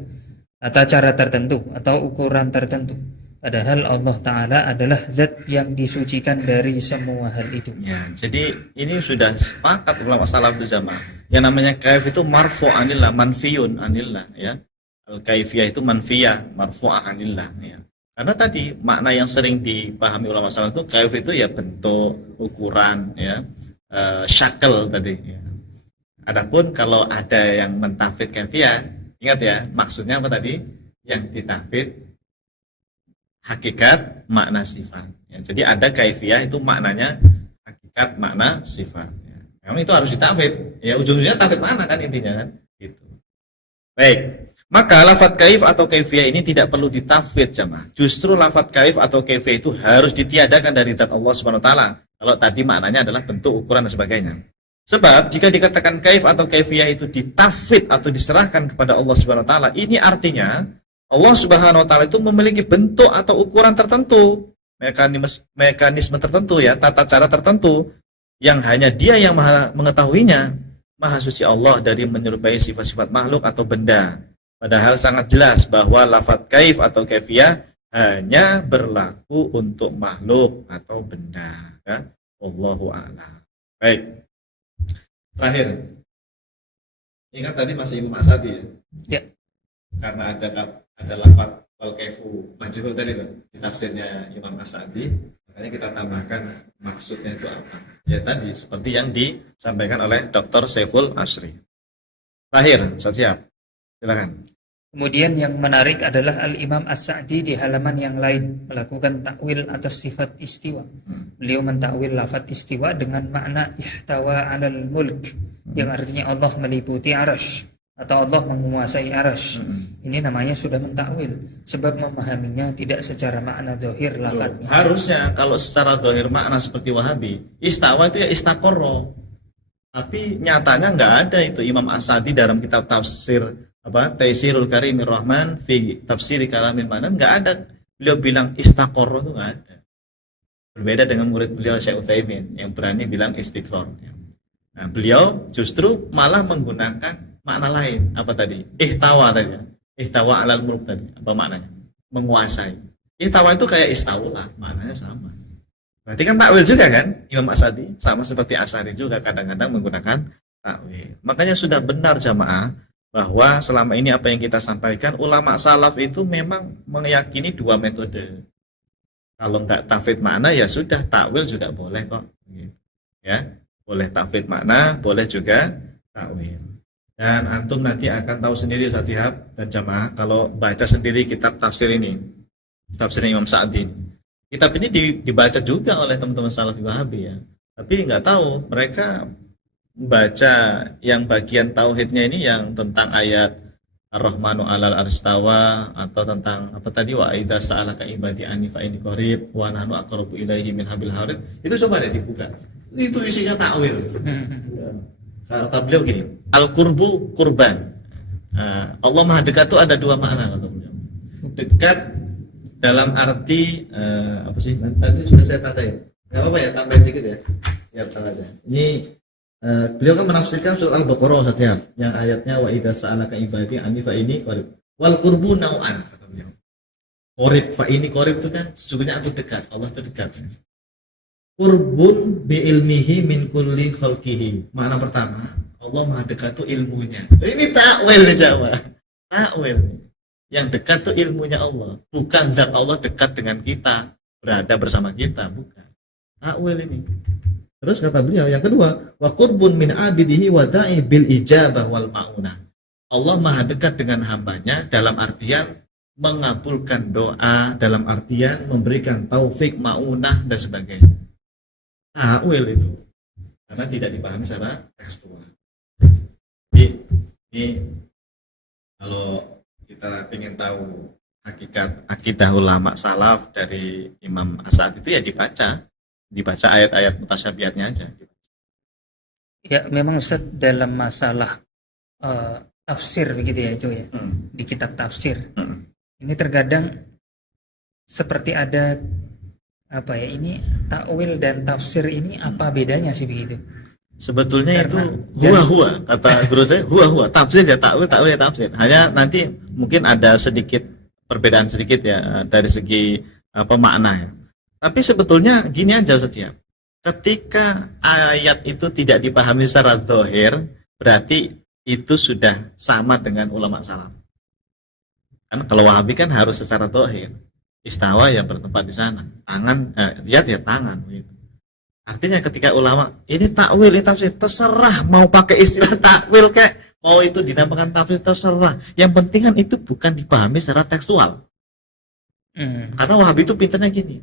tata cara tertentu, atau ukuran tertentu? Padahal Allah Ta'ala adalah zat yang disucikan dari semua hal itu. Ya, jadi ini sudah sepakat ulama salaf itu jamaah. Yang namanya kaif itu marfu' anillah, manfiyun anillah ya. Al-kaifiyah itu manfiyah, marfu'ah anillah ya. Karena tadi makna yang sering dipahami ulama salaf itu kaif itu ya bentuk, ukuran ya, syakl tadi ya. Adapun kalau ada yang mentafid kaifiyah, ingat ya, maksudnya apa tadi? Yang ditafid hakikat makna sifat ya. Jadi ada kaifiyah itu maknanya hakikat makna sifat ya. Memang itu harus ditafid ya, ujung-ujungnya tafid mana kan intinya kan gitu. Baik, maka lafadz kaif atau kaifiyah ini tidak perlu ditafid jamaah. Justru lafadz kaif atau kaifiyah itu harus ditiadakan dari zat Allah Subhanahu wa taala. Kalau tadi maknanya adalah bentuk, ukuran dan sebagainya. Sebab jika dikatakan kaif atau kaifiyah itu ditafid atau diserahkan kepada Allah Subhanahu wa taala, ini artinya Allah Subhanahu wa taala itu memiliki bentuk atau ukuran tertentu, mekanisme tertentu ya, tata cara tertentu yang hanya Dia yang mengetahuinya. Maha suci Allah dari menyerupai sifat-sifat makhluk atau benda. Padahal sangat jelas bahwa lafadz kaif atau kaifiyah hanya berlaku untuk makhluk atau benda ya. Wallahu a'lam. Baik. Terakhir. Ingat tadi masih Imam Asadi ya? Ya. Karena ada lafadz wal kaifu majhul tadi kan di tafsirnya Imam As-Sa'di, makanya kita tambahkan maksudnya itu apa. Ya tadi seperti yang disampaikan oleh Dr. Saiful Asri. Terakhir, siap. Silakan. Kemudian yang menarik adalah Al-Imam As-Sa'di di halaman yang lain melakukan takwil atas sifat istiwa. Beliau mentakwil lafaz istiwa dengan makna ihtawa 'alal mulk, yang artinya Allah meliputi arasy atau Allah menguasai arasy. Ini namanya sudah mentakwil, sebab memahaminya tidak secara makna zahir lafaznya. Harusnya kalau secara zahir makna seperti Wahabi, istawa itu ya istaqarra. Tapi nyatanya nggak ada itu. Imam As-Sa'di dalam kitab tafsir Taisirul Karimir Rahman fi tafsiri kalamil manan nggak ada beliau bilang istaqarra, itu nggak ada. Berbeda dengan murid beliau Syekh Utsaimin yang berani bilang istiqrar. Nah, beliau justru malah menggunakan makna lain. Apa tadi? Ihtawa tadi. Ihtawa 'alal mulk tadi. Apa maknanya? Menguasai. Ihtawa itu kayak istaulah, maknanya sama. Berarti kan takwil juga kan Imam As-Sa'di, sama seperti Asy'ari juga kadang-kadang menggunakan takwil. Makanya sudah benar jamaah bahwa selama ini apa yang kita sampaikan, ulama salaf itu memang meyakini dua metode. Kalau nggak tafid makna ya sudah, takwil juga boleh kok. Ya, boleh tafid makna, boleh juga takwil. Dan antum nanti akan tahu sendiri Satihab dan jamaah kalau baca sendiri kitab tafsir ini, tafsir Imam Sa'di. Kitab ini dibaca juga oleh teman-teman Salafi Wahabi ya. Tapi nggak tahu mereka baca yang bagian tauhidnya ini yang tentang ayat Ar-Rahmanu 'alal arstawa, atau tentang apa tadi wa idza sa'alaka ibadi anni fa inni qarib wa nahnu aqrabu ilaihi min hablil warid. Itu coba deh dibuka. Itu isinya takwil. Kata beliau gini, al-qurbu kurban. Allah Maha Dekat itu ada dua makna kata beliau. Dekat dalam arti apa sih? Nanti sudah saya tandai. Enggak apa-apa ya, tambahin dikit ya. Ya tahu aja. Ini beliau kan menafsirkan surat Al-Baqarah Ustaz ya, yang ayatnya wa idza sa'alaka ibadi anni fa ini qarib. Wal qurbu nau'an kata beliau. Qarib fa ini qarib itu kan sesungguhnya itu dekat. Allah itu dekat. Qurbun bi ilmihi min kulli khalqihi. Makna pertama, Allah Maha Dekat itu ilmunya. Ini takwil di Jawa. Takwil. Yang dekat itu ilmunya Allah. Bukan zat Allah dekat dengan kita, berada bersama kita, bukan. Takwil ini. Terus kata beliau yang kedua, wa qurbun min abidihi wa da'i bil ijabah wal maunah. Allah Maha Dekat dengan hambanya dalam artian mengabulkan doa, dalam artian memberikan taufik, maunah dan sebagainya. Takwil itu. Karena tidak dipahami secara tekstual. Jadi ini kalau kita ingin tahu hakikat akidah ulama salaf dari Imam As-Sa'di itu ya dibaca ayat-ayat mutasyabihatnya aja. Ya memang Ustaz dalam masalah tafsir begitu ya itu ya, di kitab tafsir ini terkadang seperti ada apa ya, ini takwil dan tafsir ini apa bedanya sih begitu? Sebetulnya karena itu huwa kata guru saya, huwa tafsir ya takwil ya tafsir. Hanya nanti mungkin ada sedikit perbedaan sedikit ya dari segi apa makna ya. Tapi sebetulnya gini aja Ustaz ya. Ketika ayat itu tidak dipahami secara zahir, berarti itu sudah sama dengan ulama salaf. Kan kalau Wahabi kan harus secara zahir. Istawa ya bertempat di sana. Tangan lihat ya tangan gitu. Artinya ketika ulama ini takwil, ini tafsir, terserah mau pakai istilah takwil kayak mau itu dinamakan tafsir terserah. Yang penting kan itu bukan dipahami secara tekstual. Karena Wahabi itu pinternya gini.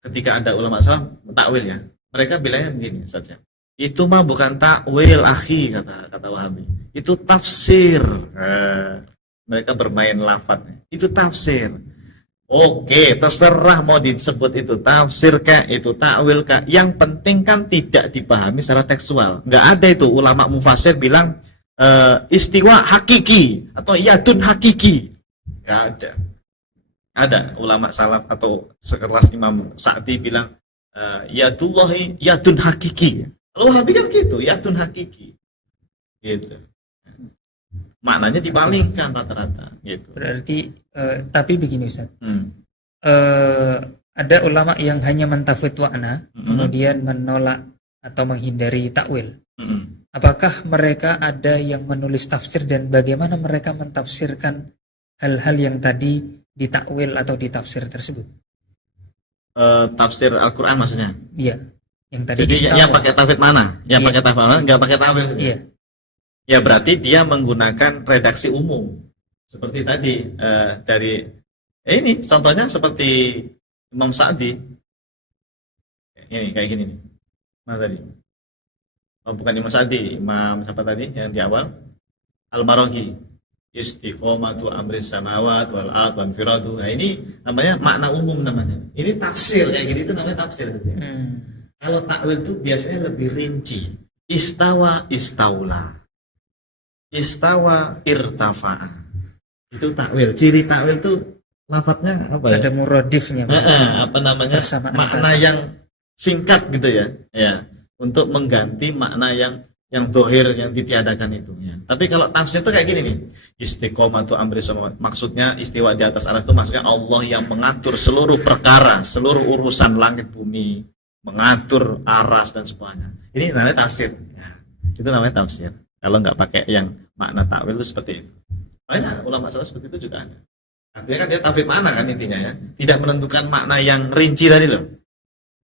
Ketika ada ulama salaf takwil ya, mereka bilangnya begini saja. Itu mah bukan takwil akhi kata Wahabi. Itu tafsir. Mereka bermain lafadznya. Itu tafsir. Oke, terserah mau disebut itu tafsir kah, itu takwil kah. Yang penting kan tidak dipahami secara tekstual. Nggak ada itu ulama mufasir bilang istiwa hakiki atau yadun hakiki. Nggak ada. Ada ulama salaf atau sekelas Imam Sa'di bilang yadullahi yadun hakiki. Kalau Wahabi kan gitu, yadun hakiki. Gitu. Maknanya dipalingkan rata-rata gitu. Berarti tapi begini Ustaz. Ada ulama yang hanya mentafwid makna, kemudian menolak atau menghindari takwil. Apakah mereka ada yang menulis tafsir dan bagaimana mereka mentafsirkan hal-hal yang tadi ditakwil atau ditafsir tersebut? Tafsir Al-Qur'an maksudnya? Iya. Yang tadi jadi yang pakai tafsir mana? Yang pakai tafsir mana? Enggak pakai tafsir. Iya. Ya berarti dia menggunakan redaksi umum seperti tadi dari ini contohnya seperti Imam Sa'di ini kayak gini nih. Mana tadi? Oh bukan Imam Sa'di, Imam siapa tadi yang di awal? Al-Maraghi. Istiqomatu amris samawat wal ard wal firadu. Nah ini namanya makna umum namanya. Ini tafsir kayak gini itu namanya tafsir. Kalau takwil itu biasanya lebih rinci. Istawa istaula. Istawa irtafa'a. Itu takwil. Ciri takwil itu lafadznya apa ya? Ada muradifnya. Apa namanya? Makna yang singkat gitu ya. Ya, untuk mengganti makna yang dohir yang ditiadakan itu ya. Tapi kalau tafsir itu kayak gini nih. Istiqomatu amri samawat. Maksudnya istiwa di atas aras itu maksudnya Allah yang mengatur seluruh perkara, seluruh urusan langit bumi, mengatur aras dan semuanya. Ini namanya tafsir. Ya. Itu namanya tafsir. Kalau nggak pakai yang makna takwil itu seperti itu. Banyak ulama salaf seperti itu juga ada. Artinya kan dia tafsir mana kan intinya ya. Tidak menentukan makna yang rinci tadi loh.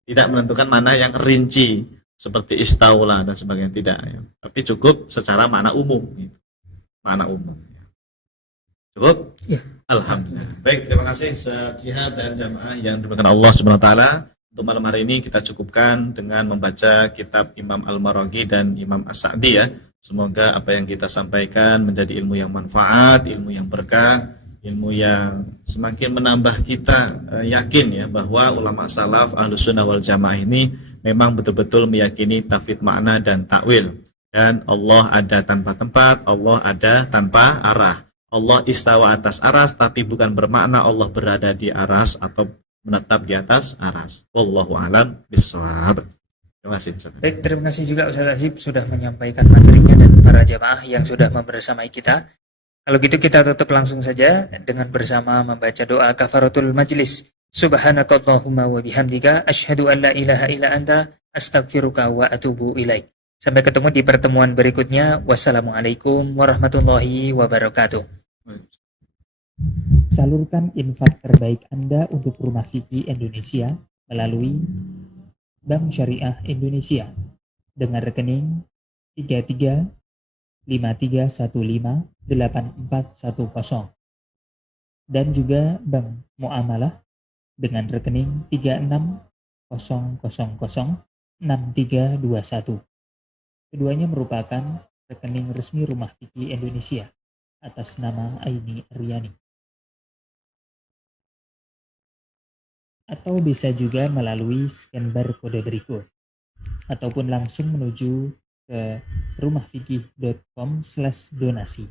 Tidak menentukan makna yang rinci seperti istaula dan sebagainya tidak ya. Tapi cukup secara makna umum gitu. Makna umum. Cukup? Ya. Alhamdulillah. Baik, terima kasih Jihad dan jamaah yang dimuliakan Allah Subhanahu wa taala. Untuk malam hari ini kita cukupkan dengan membaca kitab Imam Al-Maraghi dan Imam As-Sa'di ya. Semoga apa yang kita sampaikan menjadi ilmu yang manfaat, ilmu yang berkah, ilmu yang semakin menambah kita yakin ya bahwa ulama salaf Ahlus Sunnah wal Jamaah ini memang betul-betul meyakini tafwid makna dan takwil. Dan Allah ada tanpa tempat, Allah ada tanpa arah. Allah istawa atas aras, tapi bukan bermakna Allah berada di aras atau menetap di atas aras. Wallahu a'lam bishawab. Terima kasih Ustaz. Baik, terima kasih juga Ustaz Azib sudah menyampaikan materinya dan para jamaah yang sudah membersamai kita. Kalau gitu kita tutup langsung saja dengan bersama membaca doa kafaratul majlis. Subhanakallahumma wa bihamdika asyhadu an la ilaha illa anta astaghfiruka wa atubu ilaik. Sampai ketemu di pertemuan berikutnya. Wassalamualaikum warahmatullahi wabarakatuh. Salurkan infak terbaik Anda untuk Rumah Fikih Indonesia melalui Bank Syariah Indonesia dengan rekening 3353158410 dan juga Bank Muamalah dengan rekening 36006321. Keduanya merupakan rekening resmi Rumah Fikih Indonesia atas nama Aini Aryani. Atau bisa juga melalui scan barcode berikut ataupun langsung menuju ke rumahfikih.com/donasi.